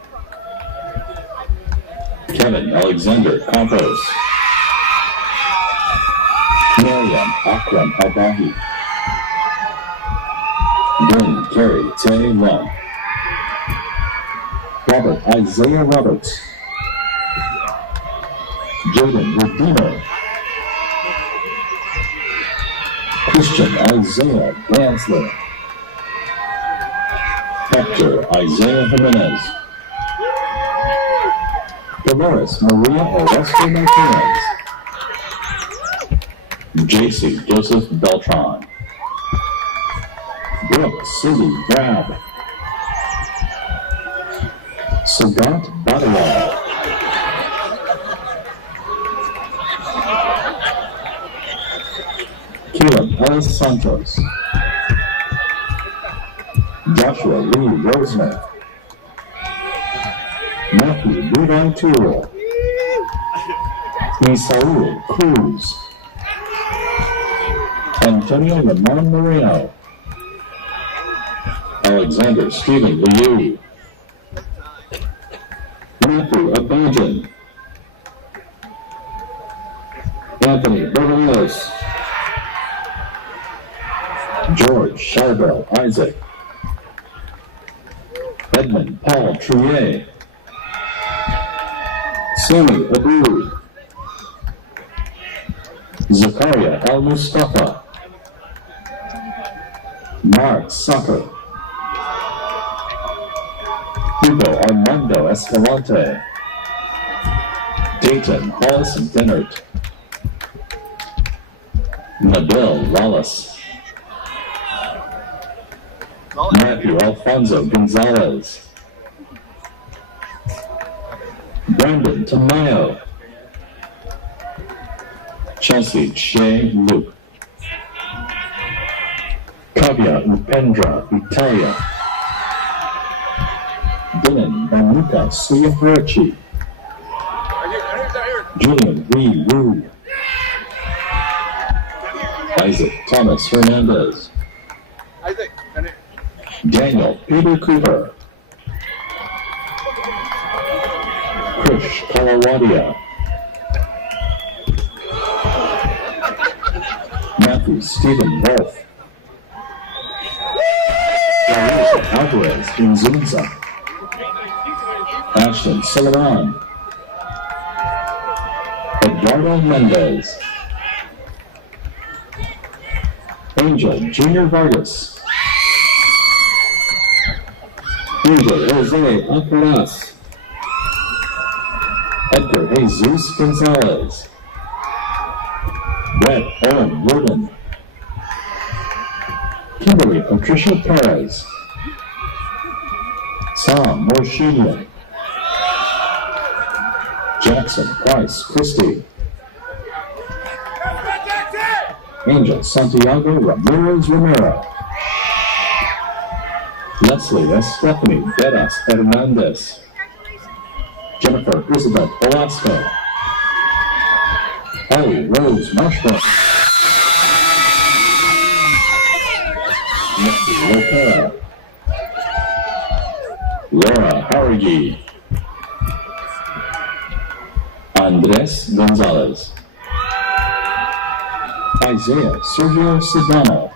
Kevin Alexander Campos, Mariam Akram Abahi, Glenn Carey Tay Lung, Robert Isaiah Roberts, Jaden Redeemer, Christian Isaiah Gansler, Hector Isaiah Jimenez, Dolores Maria Oreste Martinez, JC Joseph Beltran, Brooke City Brad, Sagat Badawal, Caleb L. Santos, Joshua Lee Rosner, Matthew Levi Toole, Isaú Cruz, Antonio Lamont Moreno, Alexander Stephen Liu, Matthew Abanjan, Anthony Bergalos, George Charbel Isaac, Edmund Paul Trier, Sammy Abu, Zakaria Al Mustafa, Mark Saka, Hugo Armando Escalante, Dayton Hollis Dennert, Nabil Wallace, Matthew Alfonso Gonzalez, Brandon Tamayo, Chelsea Che Luke, Kavya Upendra Italia, Dylan Manuka Suyapurachi, Julian Lee Wu, Isaac Thomas Hernandez, Daniel Peter Cooper, Krish Kalawadia, Matthew Stephen Wolf, Raúl Alvarez Inzunza, Ashton Sullivan, Eduardo Mendez, Angel Junior Vargas, Angel Jose Alcaraz, Edgar Jesus Gonzalez, Brett Owen Worden, Kimberly Patricia Perez, Sam Morshinia, Jackson Price Christie, Angel Santiago Ramirez Romero, Leslie Estefany Veras Hernandez, Jennifer Elizabeth Velasco, Ellie Rose Marshall, Nikki Lopera, Laura Harigi, Andres Gonzalez, Isaiah Sergio Sedano,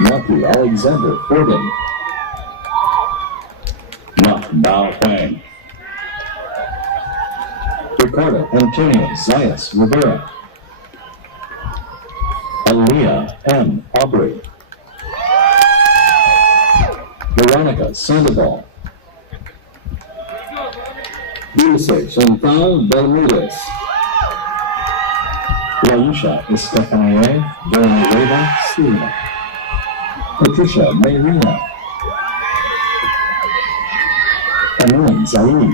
Matthew Alexander Forden, Mak Bao Huang, Ricardo Antonio Zayas Rivera, Aaliyah M. Aubrey, Veronica Sandoval, Dulce Chantal Bermudez, Laisha Estefania Villanueva Silva, Patricia Mayrina, Amin Zaid,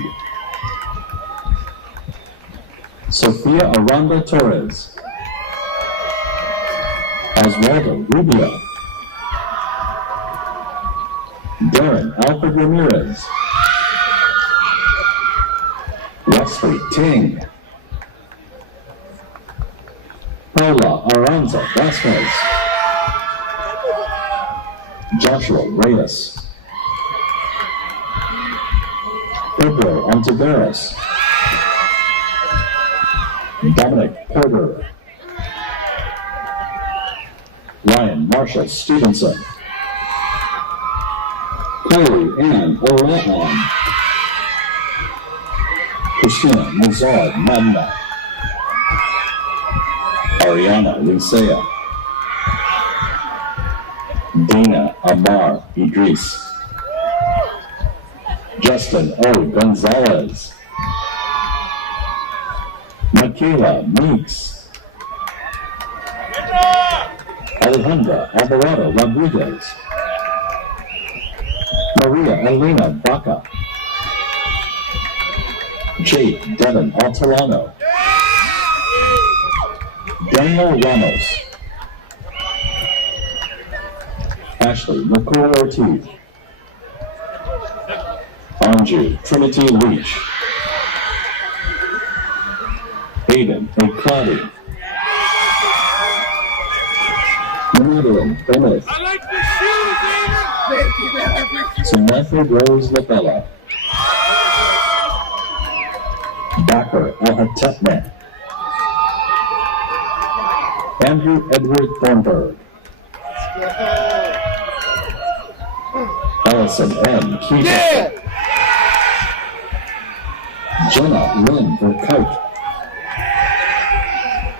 Sofia Aranda Torres, Oswaldo Rubio, Darren Alfred Ramirez, Wesley Ting, Paula Aranza Vasquez, Joshua Reyes, Pedro Ontiveros, Dominic Porter, Ryan Marshall Stevenson, Chloe Ann Olahan, Christina Muzard Magna, Ariana Licea, Dana Amar Idris, Justin O. Gonzalez, Michaela Meeks, Alejandra Alvarado Rodriguez, Maria Elena Baca, Jake Devin Altarano, Daniel Ramos, Ashley Nicole Ortiz, Anju Trinity Leach, Aiden and Claudia, Madeline Gomez, Samantha Rose Lapella, Backer Alhatepne, Andrew Edward Thornburg, Allison M. Keefer, Jenna Lynn Burkite,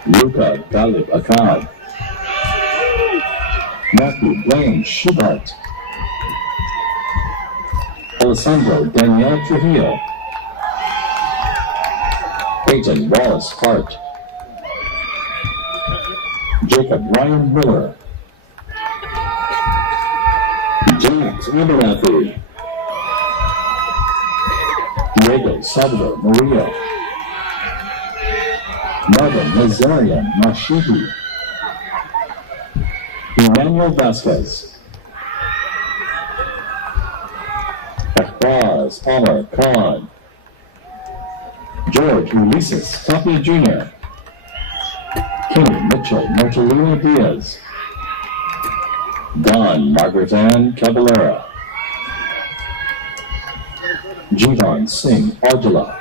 Luca Galib Akkad, Matthew Blaine Schubert, Alessandro Daniel Trujillo, Peyton Wallace Hart, Jacob Ryan Miller, James Abernathy, Diego Salvador Murillo, Marvin Nazarian Mashihi, Emmanuel Vasquez, Ahbaz Omar Khan, George Ulysses Tapia Jr., Kenny Mitchell Mortalina Diaz, Don Margaret Ann Caballera, Jivan Singh Aujala,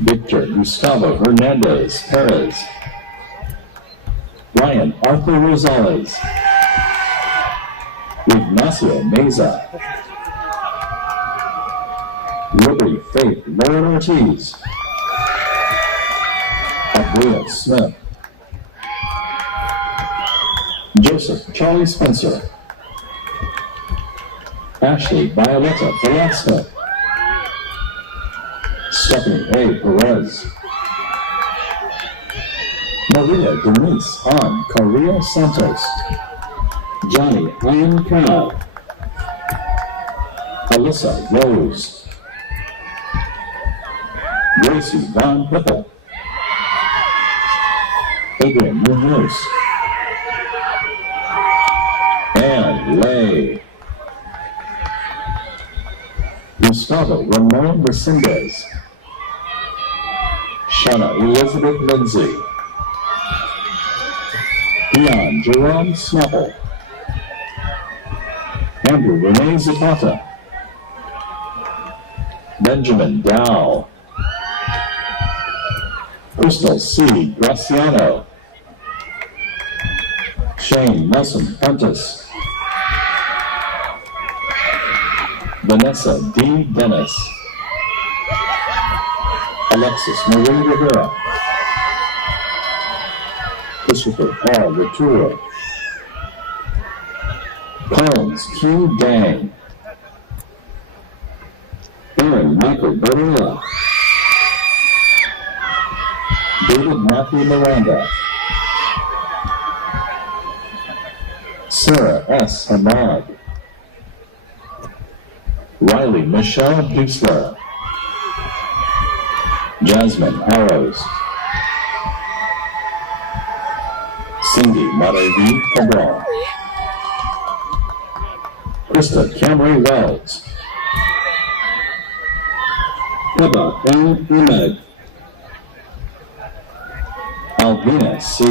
Victor Gustavo Hernandez Perez, Ryan Arthur Rosales, Ignacio Meza, Liberty Faith Lauren Ortiz, Abria Smith, Joseph Charlie Spencer, Ashley Violetta Velasco, Stephanie A. Perez, Maria Denise Ann Correa Santos, Johnny Ian Cow, Alyssa Rose, Gracie Von Hippel, Adrian Munoz, Ann Lay, Gustavo Ramon Resendez, Shauna Elizabeth Lindsay, Dion Jerome Snapple, Andrew Renee Zapata, Benjamin Dow, Crystal C. Graciano, Shane Nelson Prentice, Vanessa D. Dennis, Alexis Marie Rivera, Christopher R. Ventura, Collins Q. Gang, Aaron Michael Barilla, David Matthew Miranda, Sarah S. Hamad, Riley Michelle Buesler, Jasmine Arrows, Cindy Maravi Cabral, Krista Camry Wells, Heba L. Ahmed, Alvina C.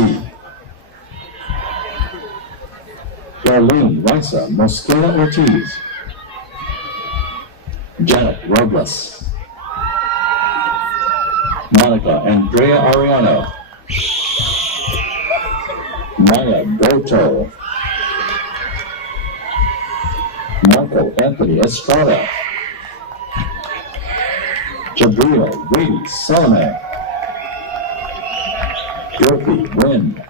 Darlene Risa Mosquera Ortiz, Janet Robles, Monica Andrea Ariano, Maya Goto, Marco Anthony Estrada, Jabril Reed Solomon, Dorothy Wynn,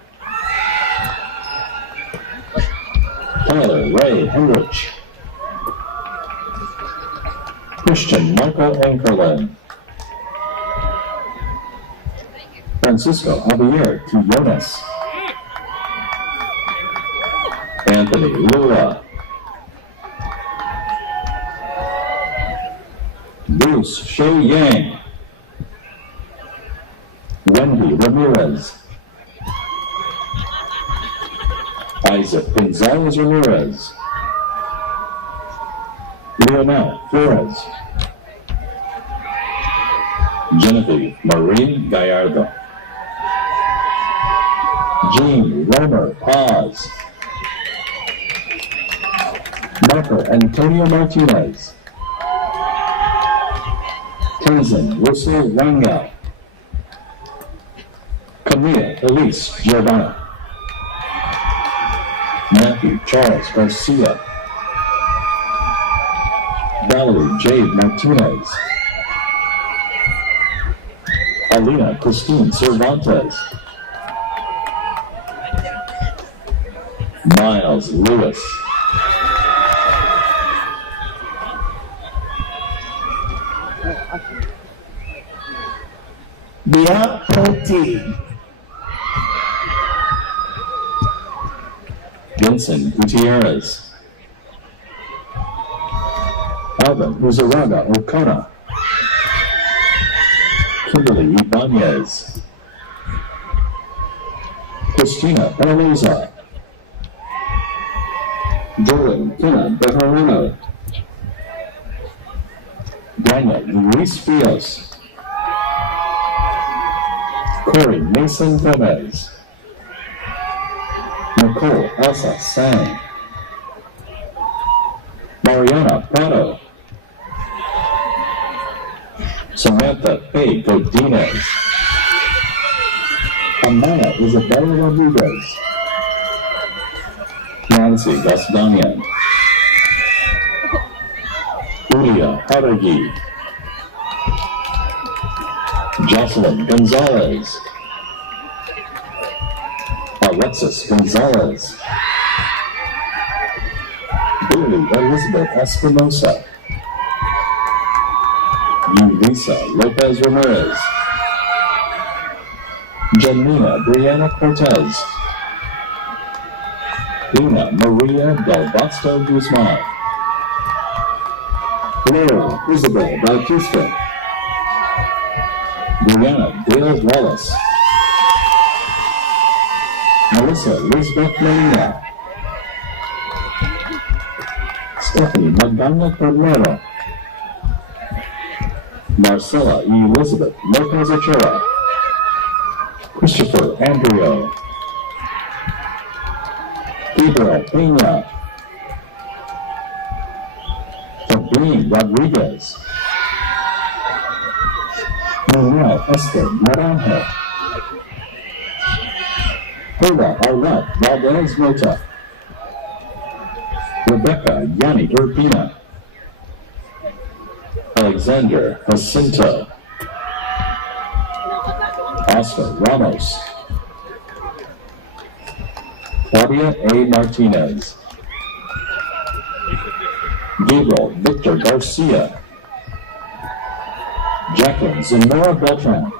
Tyler Ray Henrich, Christian Michael Ankerlin, Francisco Javier Quillones, Anthony Lula, Bruce Shea Yang, Wendy Ramirez, Isaac Gonzalez Ramirez, Leonel Flores, Genevieve Marie Gallardo, Jean Romer Paz, Marco Antonio Martinez, Tenzin Russell Wangel, Camilla Elise Giovanna, Matthew Charles Garcia, Valerie Jade Martinez, Alina Christine Cervantes, Miles Lewis, Bia Oti, Vincent Gutierrez, Alvin Uzaraga Okana, Kimberly Ibanez, Christina Penaloza, Jordan Kina Bejarano, Daniel Luis Rios, Corey Mason Gomez, Nicole Elsa Sang, Mariana Prado, Samantha Faye Godinez, Amaya Isabella Rodriguez, Nancy Gasdanian, Uria Haragi, Jocelyn Gonzalez, Alexis Gonzalez, Billy Elizabeth Espinosa, Yulisa Lopez Ramirez, Janina Brianna Cortez, Luna Maria Del Basto Guzman, Laura Isabel Bautista, Brianna Dale Wallace, Melissa Elizabeth Molina, Stephanie Magdalena Carmelo, Marcella E. Elizabeth Lopez Ochoa, Christopher Andrio, Gabriel Peña, Fabrine Rodriguez, Manuel Esther Naranjo, Hola Arlet Valdez Mota, Rebecca Yanni Urbina, Alexander Jacinto, Oscar Ramos, Claudia A. Martinez, Gabriel Victor Garcia, Jacqueline Zamora Beltran,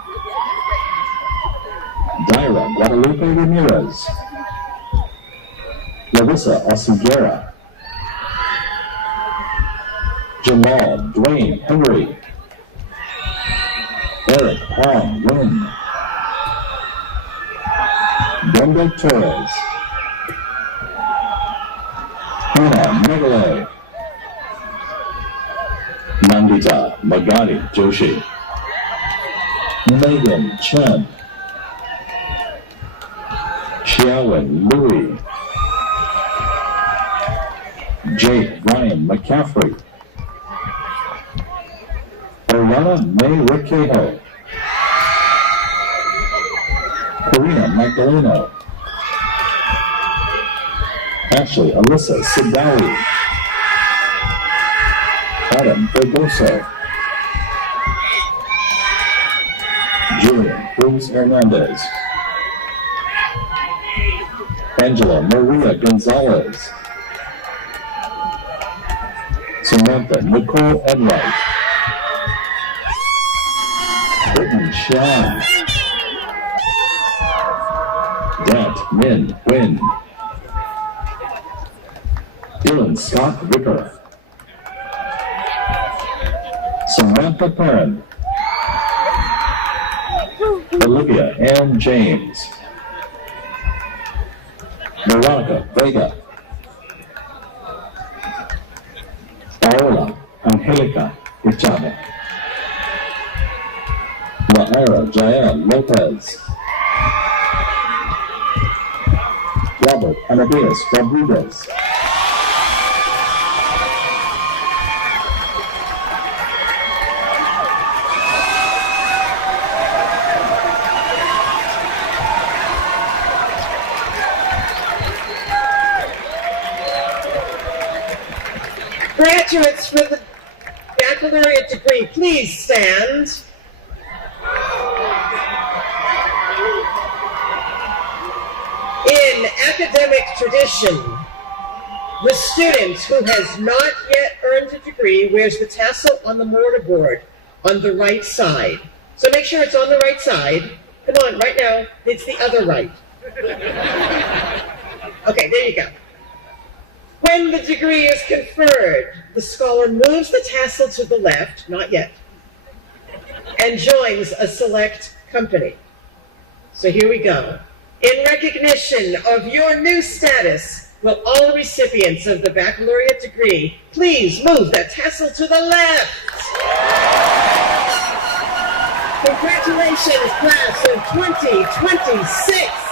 Daira Guadalupe Ramirez, Larissa Osiguera, Jamal Dwayne Henry, Eric Hong Lin, Brenda Torres, Hannah Megale, Nandita Magadi Joshi, Megan Chen, Xiaowen Louis, Jake Ryan McCaffrey, Oriana May Riquejo, Karina Magdaleno, Ashley Alyssa Sidawi, Adam Fregoso, Julian Cruz Hernandez, Angela Maria Gonzalez, Samantha Nicole Enright, Brittany Sean, Dant Min Win, Dylan Scott Ricker, Samantha Perrin, Olivia Ann James, Veronica Vega, Paola Angelica Echave, Laira Jael Lopez, Robert Anabias Rodriguez, Graduates for the baccalaureate degree, please stand. In academic tradition, the student who has not yet earned a degree wears the tassel on the mortarboard on the right side. So make sure it's on the right side. Come on, right now, it's the other right. Okay, there you go. When the degree is conferred, the scholar moves the tassel to the left, not yet, and joins a select company. So here we go. In recognition of your new status, will all recipients of the baccalaureate degree please move that tassel to the left? Congratulations, class of 2026!